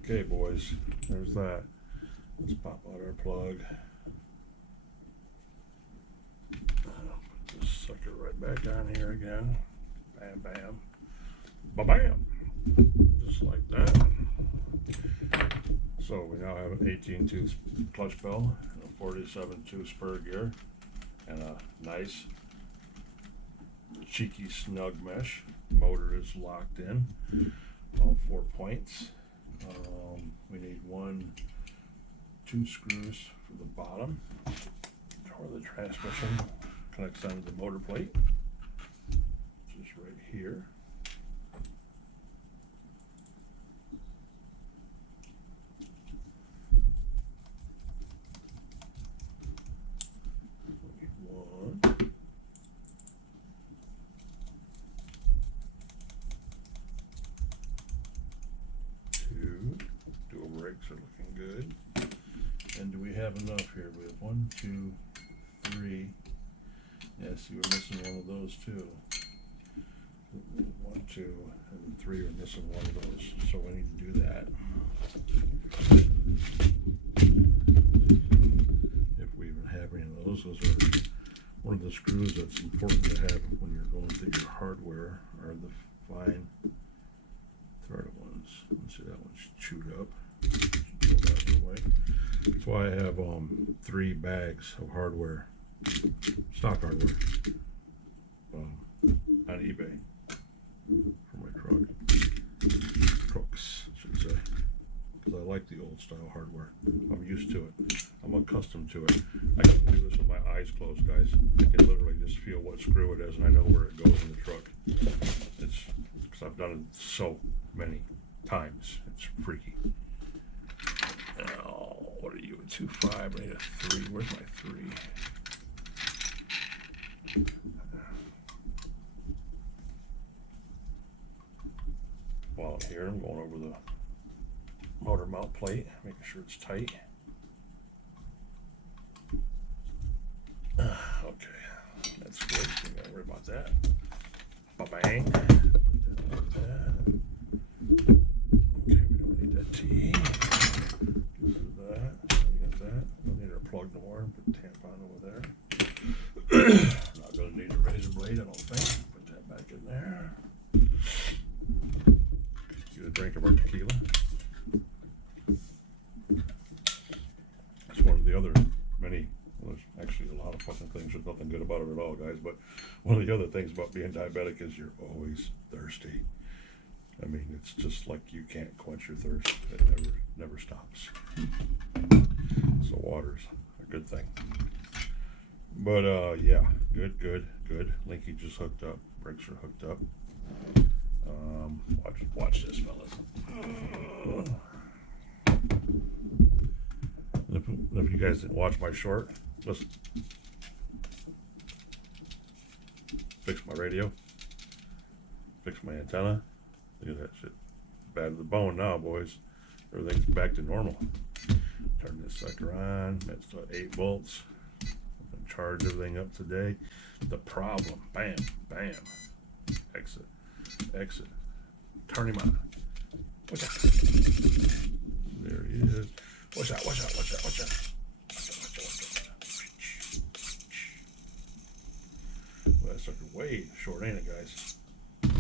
okay, boys, there's that. Let's pop out our plug. Put this sucker right back on here again. Bam, bam. Ba-bam. like that. So we now have an 18-tooth clutch bell, and a 47-tooth spur gear, and a nice cheeky snug mesh. Motor is locked in, all 4 points. We need 2 screws for the bottom, where the transmission connects onto the motor plate, which is right here. Brakes are looking good. And do we have enough here? We have 1, 2, 3. Yeah, see, we're missing one of those too. 1, 2, and 3 are missing one of those. So we need to do that. If we even have any of those are one of the screws that's important to have when you're going through your hardware, are the fine threaded ones. Let's see, that one's chewed up. Throw that one away. That's why I have 3 bags of hardware, stock hardware, on eBay for my trucks, I should say, because I like the old style hardware. I'm used to it. I'm accustomed to it. I can do this with my eyes closed, guys. I can literally just feel what screw it is, and I know where it goes in the truck. It's because I've done it so many times. It's freaky. Now, what are you, a 2.5? I need a 3. Where's my 3? While I'm here, I'm going over the motor mount plate, making sure it's tight. Okay, that's good. Don't gotta worry about that. Ba-bang. Put that like that. Okay, we don't need that T. Don't need our plug no more. Put the tampon over there. Not going to need a razor blade, I don't think. Put that back in there. Get a drink of our tequila. That's one of the other many, well, there's actually a lot of fucking things. There's nothing good about it at all, guys. But one of the other things about being diabetic is you're always thirsty. I mean, it's just like you can't quench your thirst. It never stops. So water's a good thing. But yeah, good. Linkage is hooked up. Brakes are hooked up. Watch this, fellas. If you guys didn't watch my short, listen. Fix my radio. Fix my antenna. Look at that shit. Bad to the bone now, boys. Everything's back to normal. Turn this sucker on. That's 8 volts. I'm gonna charge everything up today. The problem, bam, bam. Exit. Turn him on. Watch out. There he is. Watch out. Well, that sucker way short, ain't it, guys?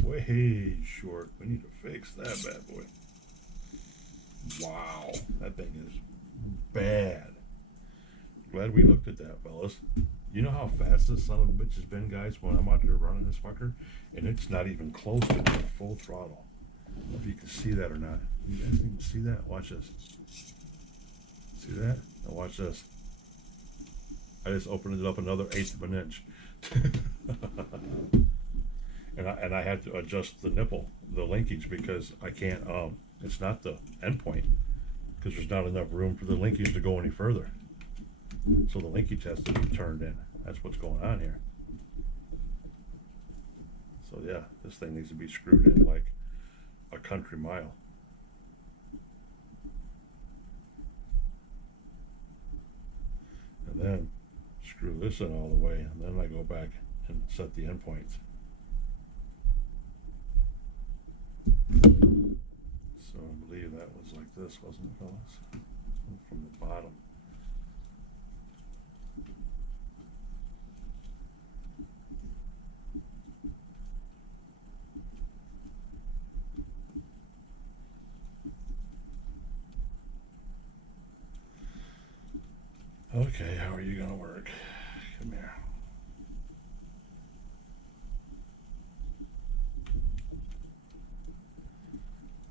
Way short. We need to fix that bad boy. Wow, that thing is bad. Glad we looked at that, fellas. You know how fast this son of a bitch has been, guys, when I'm out there running this fucker? And it's not even close to being full throttle. I don't know if you can see that or not. You guys can see that? Watch this. See that? Now watch this. I just opened it up another 1/8 of an inch. And I had to adjust the nipple, the linkage, because I can't, it's not the end point, because there's not enough room for the linkage to go any further. So the linkage has to be turned in. That's what's going on here. So yeah, this thing needs to be screwed in like a country mile. And then screw this in all the way, and then I go back and set the endpoints. So I believe that was like this, wasn't it, fellas? From the bottom. Okay, how are you gonna work? Come here.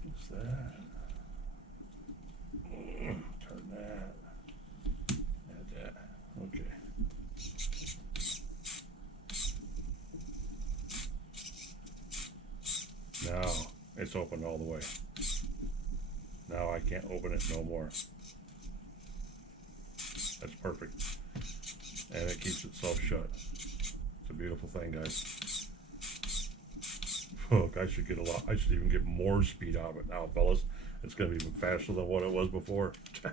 What's that? Turn that. Add that. Okay. Now it's open all the way. Now I can't open it no more. That's perfect. And it keeps itself shut. It's a beautiful thing, guys. Look, I should get I should even get more speed out of it now, fellas. It's gonna be even faster than what it was before. So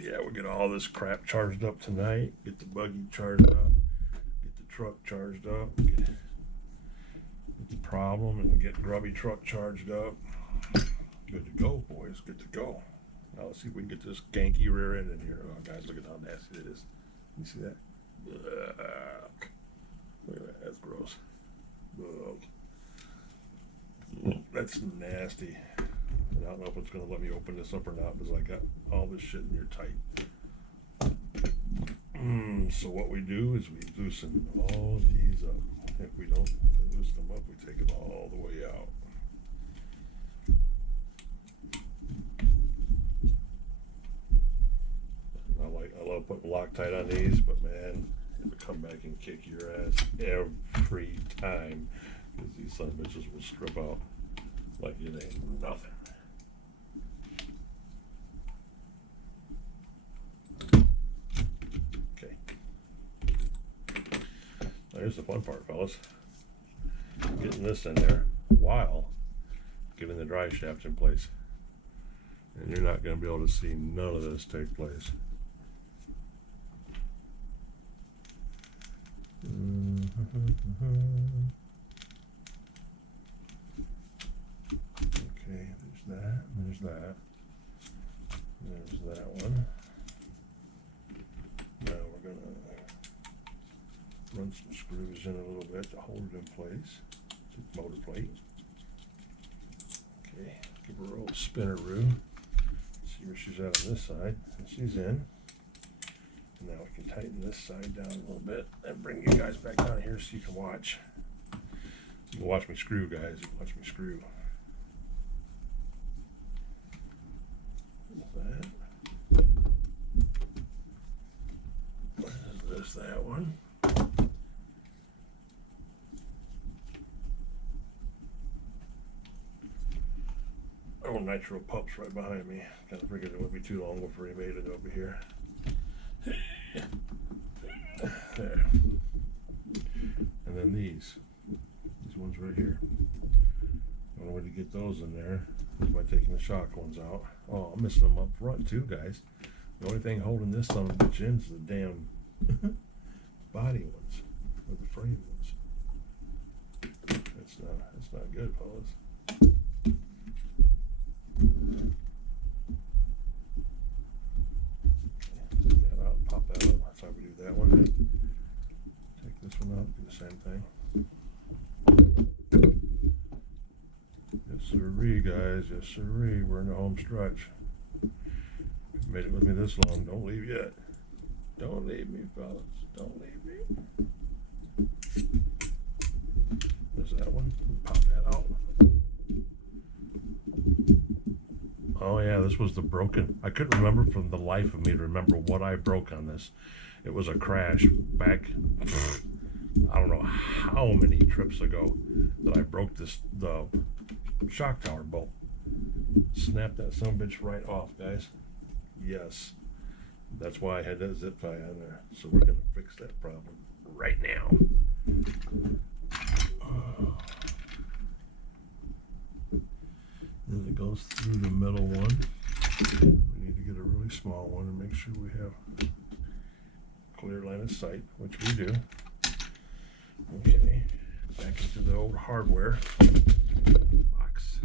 yeah, we'll get all this crap charged up tonight. Get the buggy charged up. Get the truck charged up. Get the problem and get grubby truck charged up. Good to go, boys. Good to go. Now let's see if we can get this ganky rear end in here. Oh, guys, look at how nasty it is. You see that? Ugh. Look at that. That's gross. Ugh. That's nasty. And I don't know if it's going to let me open this up or not because I got all this shit in here tight. So what we do is we loosen all of these up. If we don't loosen them up, we take them all the way out. I love putting Loctite on these, but man, it'll come back and kick your ass every time because these son of bitches will strip out like it ain't nothing. Okay. Now here's the fun part, fellas. Getting this in there while getting the dry shaft in place. And you're not going to be able to see none of this take place. Okay, there's that, there's that. There's that one. Now we're going to run some screws in a little bit to hold it in place. Motor plate. Okay, give her a little spinneroo. See where she's at on this side. And she's in. And now we can tighten this side down a little bit and bring you guys back down here so you can watch. You can watch me screw, guys. You can watch me screw. That. There's that one. Oh, Nitro Pup's right behind me. Kind of figured it wouldn't be too long before he made it over here. There. And then these ones right here. The only way to get those in there is by taking the shock ones out. Oh, I'm missing them up front too, guys. The only thing holding this son of a bitch in is the damn body ones, or the frame ones. That's not good, fellas. Take that out, pop that up. That's how we do that one. Take this one out, do the same thing. Yes sirree, guys, yes sirree. We're in the home stretch. If you made it with me this long, don't leave yet. Don't leave me, fellas. Don't leave me. There's that one. Pop that out. Oh yeah, this was the broken. I couldn't remember from the life of me to remember what I broke on this. It was a crash back, I don't know how many trips ago that I broke the shock tower bolt. Snapped that son of a bitch right off, guys. Yes. That's why I had that zip tie on there. So we're going to fix that problem right now. And it goes through the middle one. We need to get a really small one and make sure we have clear line of sight, which we do. Okay, back into the old hardware box.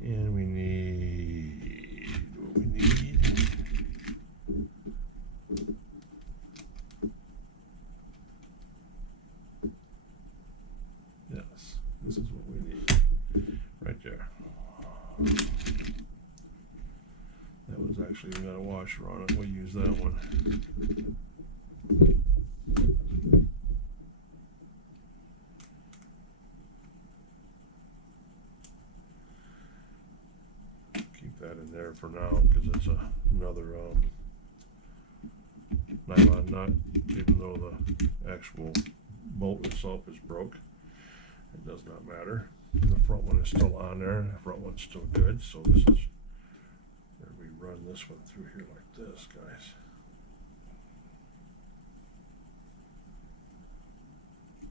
And we need what we need. Yes, this is what we need. That was actually got a washer on it. We'll use that one. Keep that in there for now because it's another nylon nut. Even though the actual bolt itself is broke, it does not matter. The front one is still on there. The front one's still good. So this is where we run this one through here like this, guys.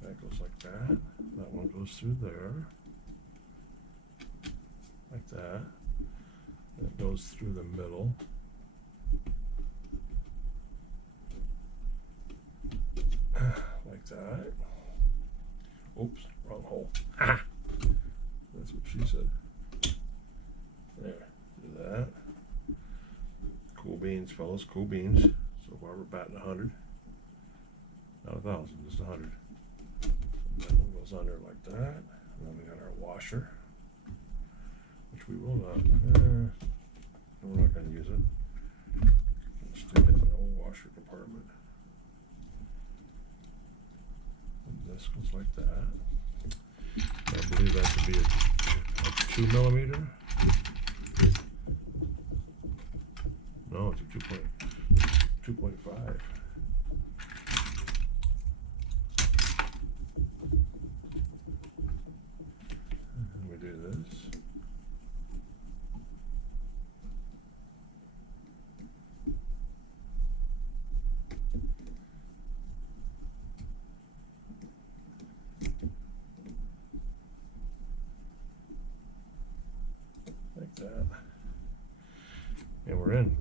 That goes like that. That one goes through there, like that. That goes through the middle. Like that. Oops, wrong hole. Ah! That's what she said. There, do that. Cool beans, fellas, cool beans. So far we're batting 100. Not 1,000, just 100. That one goes under like that. And then we got our washer, which we will not. We're not going to use it. Let's stick it in our washer compartment. And this goes like that. I believe that could be a 2mm. No, it's a 2.5. And we do this. Like that. And we're in,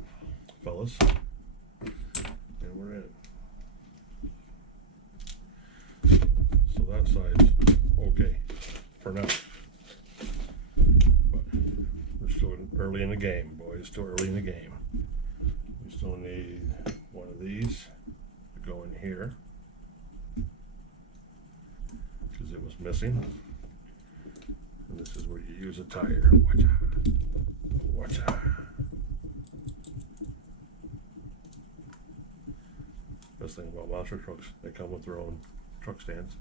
fellas. And we're in. So that side's okay for now. But we're still early in the game, boys. Still early in the game. We still need one of these to go in here because it was missing. And this is where you use a tire. Watch out. Watch out. Best thing about monster trucks, they come with their own truck stands.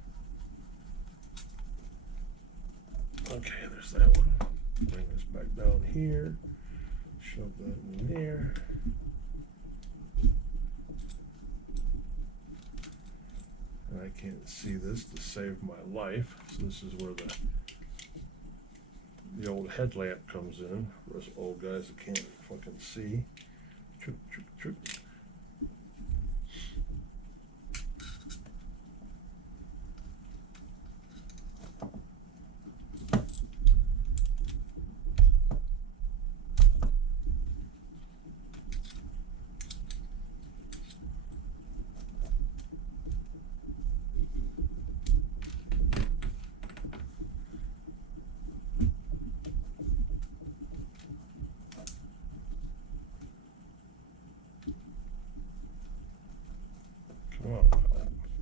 Okay, there's that one. Bring this back down here. Shove that in there. And I can't see this to save my life. So this is where the old headlamp comes in for us old guys that can't fucking see. Trick, trick, trick.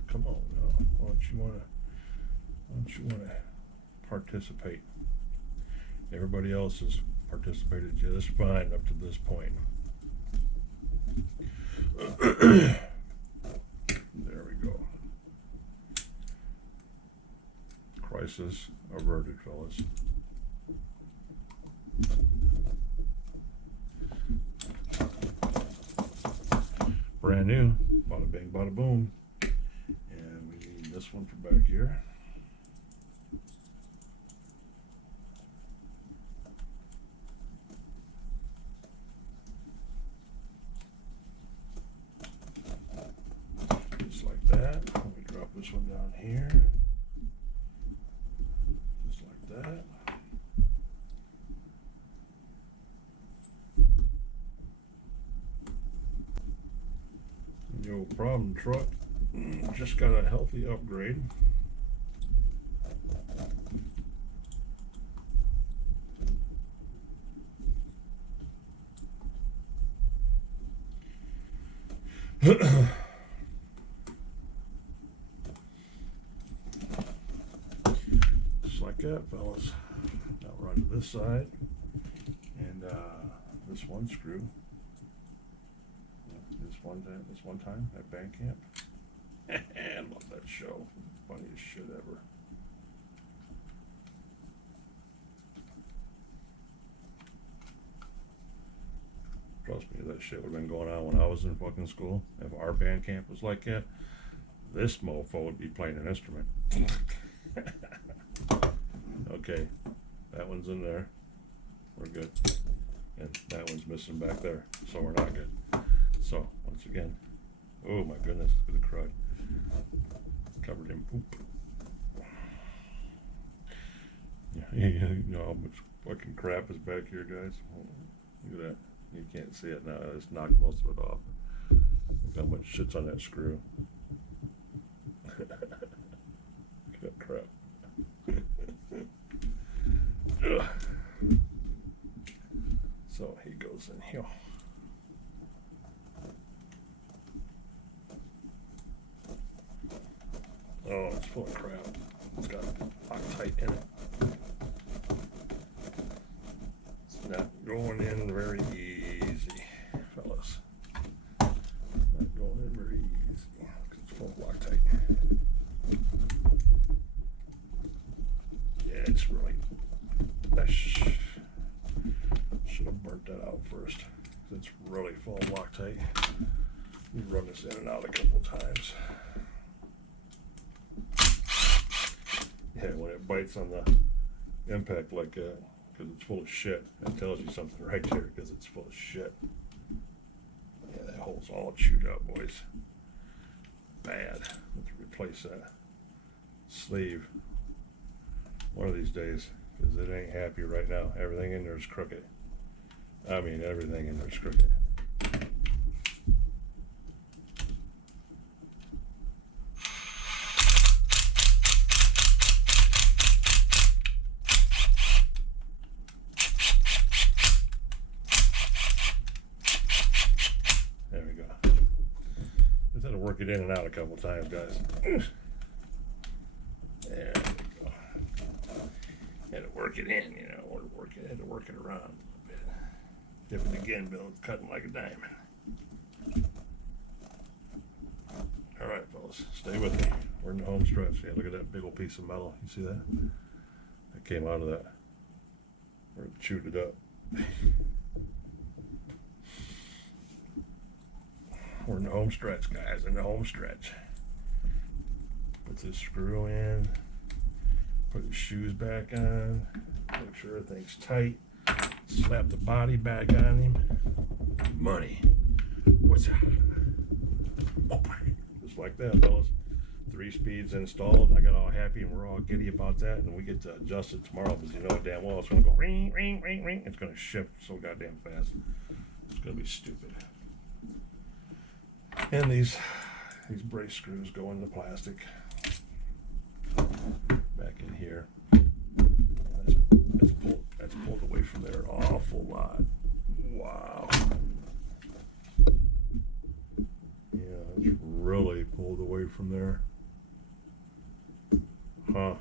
Come on now. Why don't you wanna participate? Everybody else has participated just fine up to this point. There we go. Crisis averted, fellas. Brand new, bada bing, bada boom. And we need this one for back here. Just like that. We drop this one down here. Just like that. The old problem truck just got a healthy upgrade. Just like that, fellas. Now we're on to this side. this one screw, this one time at band camp. I love that show. Funniest shit ever. Trust me, that shit would have been going on when I was in fucking school. If our band camp was like that, this mofo would be playing an instrument. Okay, that one's in there. We're good. And that one's missing back there, so we're not good. So, once again, oh my goodness, look at the crud. Covered in poop. Yeah, you know how much fucking crap is back here, guys? Look at that. You can't see it now. I just knocked most of it off. Look how much shit's on that screw. Look at that crap. So he goes in here. Oh, it's full of crap. It's got Loctite in it. It's not going in very easy, fellas. Not going in very easy because it's full of Loctite. Yeah, it's really. I should have burnt that out first because it's really full of Loctite. You run this in and out a couple times. Yeah, when it bites on the impact like that, because it's full of shit, it tells you something right there because it's full of shit. Yeah, that hole's all chewed up, boys. Bad. Let's replace that sleeve one of these days because it ain't happy right now. Everything in there is crooked. I mean, everything in there is crooked. Work it in and out a couple times, guys. There we go. Had to work it in, you know, or had to work it around a little bit. Dip it again, Bill. It's cutting like a diamond. All right, fellas, stay with me. We're in the home stretch. Yeah, look at that big old piece of metal. You see that? That came out of that. Or chewed it up. We're in the home stretch, guys, in the home stretch. Put this screw in, put the shoes back on, make sure everything's tight, slap the body back on him. Money. What's that? Oh, just like that, fellas. 3 speeds installed. I got all happy and we're all giddy about that, and we get to adjust it tomorrow because you know damn well it's going to go ring, ring, ring, ring. It's going to shift so goddamn fast. It's going to be stupid. And these brace screws go into plastic back in here. That's pulled away from there an awful lot. Wow. Yeah, it's really pulled away from there. Huh.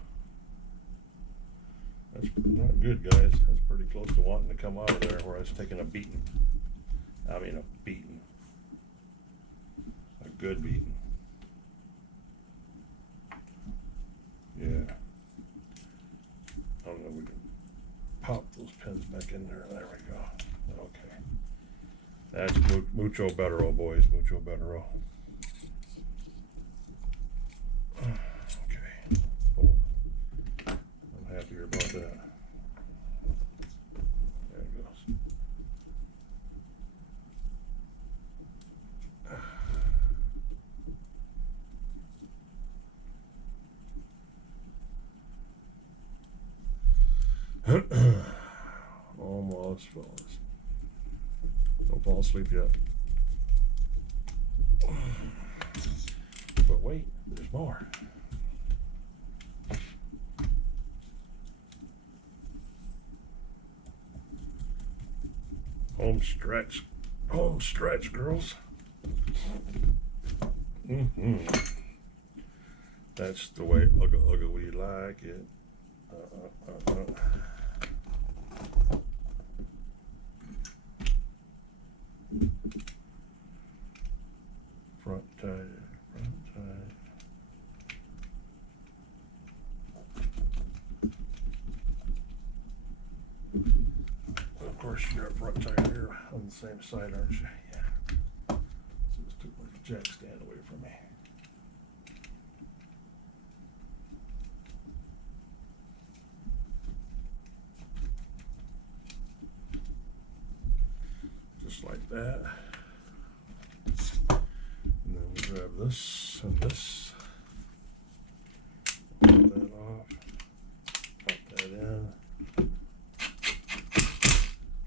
That's not good, guys. That's pretty close to wanting to come out of there where I was taking a beating. I mean a beating. A good beating. Yeah. I don't know if we can pop those pins back in there. There we go. Okay. That's mucho better, boys. Mucho better. Okay. Cool. I'm happier about that. There it goes. Almost, fellas. Don't fall asleep yet. But wait, there's more. Home stretch. Home stretch, girls. That's the way ugga we like it. course, you're a front tire here on the same side, aren't you? Yeah. So just took my jack stand away from me. Just like that. And then we grab this and this. Put that off. Pop that in.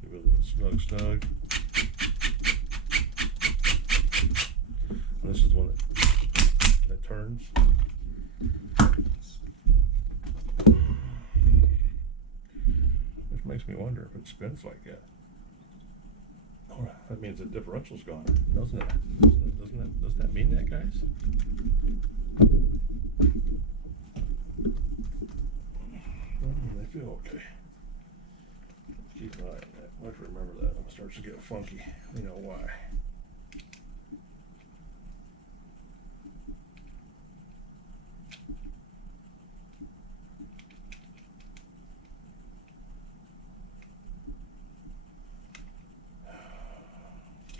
Give it a little snug. And this is one that turns. Which makes me wonder if it spins like that. Oh, that means the differential's gone, doesn't it? Doesn't that mean that, guys? They feel okay. Keep an eye on that. I have to remember that when it starts to get funky. We know why.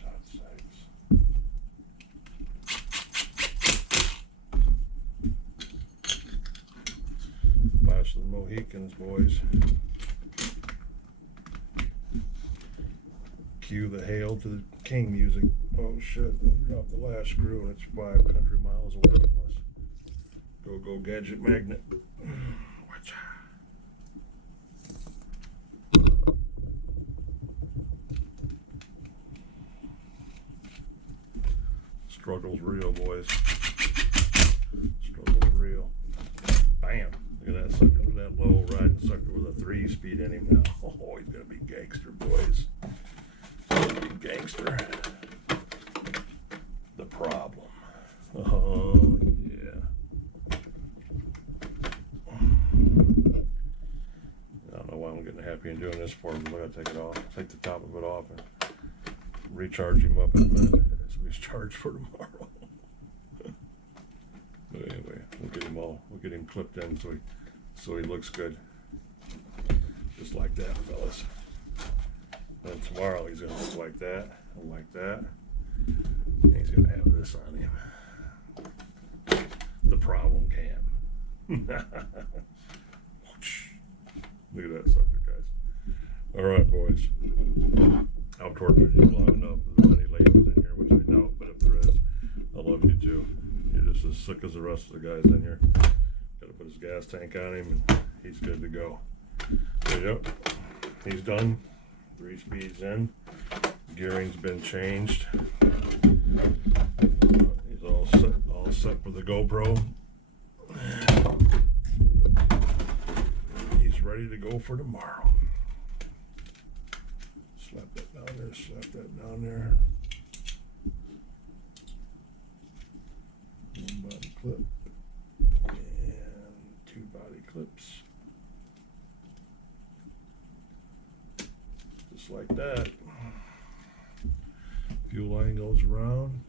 God's sakes. Last of the Mohicans, boys. Cue the Hail to the King music. Oh shit, I dropped the last screw and it's 5 country miles away from us. Go gadget magnet. Watch out. Struggle's real, boys. Struggle's real. Bam. Look at that sucker. Look at that low riding sucker with a 3-speed in him now. Oh, he's gonna be gangster, boys. Gangster. The problem. Oh yeah. I don't know why I'm getting happy and doing this for him, but I gotta take it off. Take the top of it off and recharge him up in a minute. So he's charged for tomorrow. But anyway, we'll get him clipped in so he looks good. Just like that, fellas. And tomorrow he's going to look like that, and like that. And he's going to have this on him. The problem cam. Look at that sucker, guys. Alright, boys. I've tortured you long enough. If there's any ladies in here, which I doubt, but if there is, I love you too. You're just as sick as the rest of the guys in here. Got to put his gas tank on him, and he's good to go. There you go. He's done. 3 speeds in. Gearing's been changed. He's all set for the GoPro. He's ready to go for tomorrow. Slap that down there, slap that down there. 1 body clip and 2 body clips. Just like that. Fuel line goes around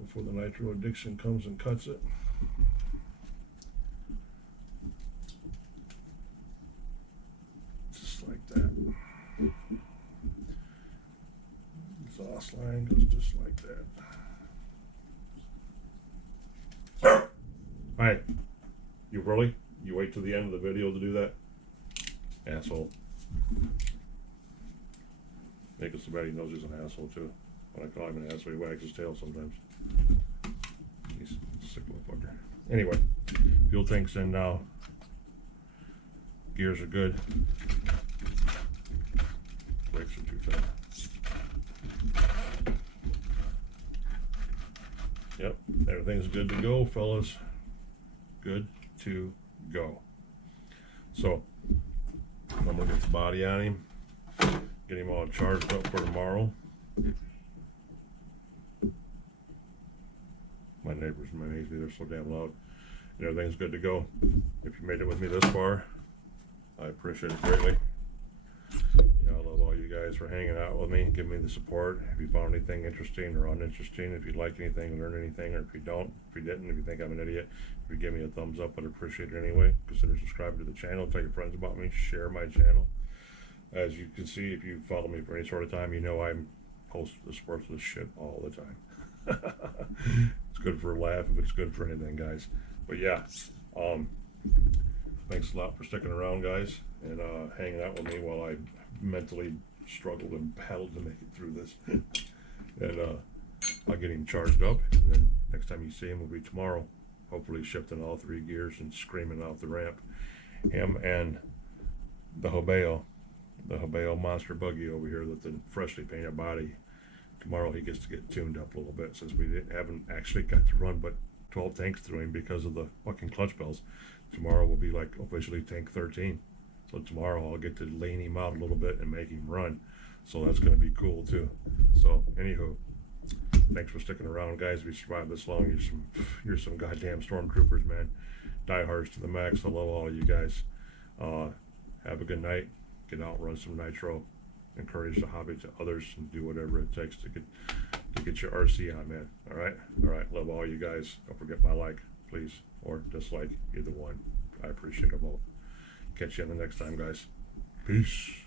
before the nitro addiction comes and cuts it. Just like that. Exhaust line goes just like that. Alright, you really? You wait till the end of the video to do that? Asshole. Make it so bad he knows he's an asshole too. When I call him an asshole, he wags his tail sometimes. He's a sick little fucker. Anyway, fuel tank's in now. Gears are good. Brakes are too fast. Yep, everything's good to go, fellas. Good to go. So, I'm gonna get the body on him. Get him all charged up for tomorrow. My neighbors amaze me, they're so damn loud. And everything's good to go. If you made it with me this far, I appreciate it greatly. You know, I love all you guys for hanging out with me, giving me the support. If you found anything interesting or uninteresting, if you like anything, learn anything, or if you don't, if you didn't, if you think I'm an idiot, if you give me a thumbs up, I'd appreciate it anyway. Consider subscribing to the channel, tell your friends about me, share my channel. As you can see, if you follow me for any sort of time, you know I'm post this worthless shit all the time. It's good for a laugh if it's good for anything, guys. But yeah, thanks a lot for sticking around, guys, and hanging out with me while I mentally struggled and battled to make it through this. And I'll get him charged up, and then next time you see him will be tomorrow, hopefully shifting all 3 gears and screaming off the ramp. Him and the Hobeo monster buggy over here with the freshly painted body. Tomorrow he gets to get tuned up a little bit, since we haven't actually got to run but 12 tanks through him because of the fucking clutch bells. Tomorrow will be like officially tank 13. So tomorrow I'll get to lane him out a little bit and make him run. So that's going to be cool too. So anywho, thanks for sticking around, guys. If you survived this long, you're some goddamn stormtroopers, man. Diehards to the max. I love all of you guys. Have a good night. Get out and run some nitro. Encourage the hobby to others and do whatever it takes to get your RC on, man. All right. Love all you guys. Don't forget my like, please, or dislike, either one. I appreciate them both. Catch you on the next time, guys. Peace.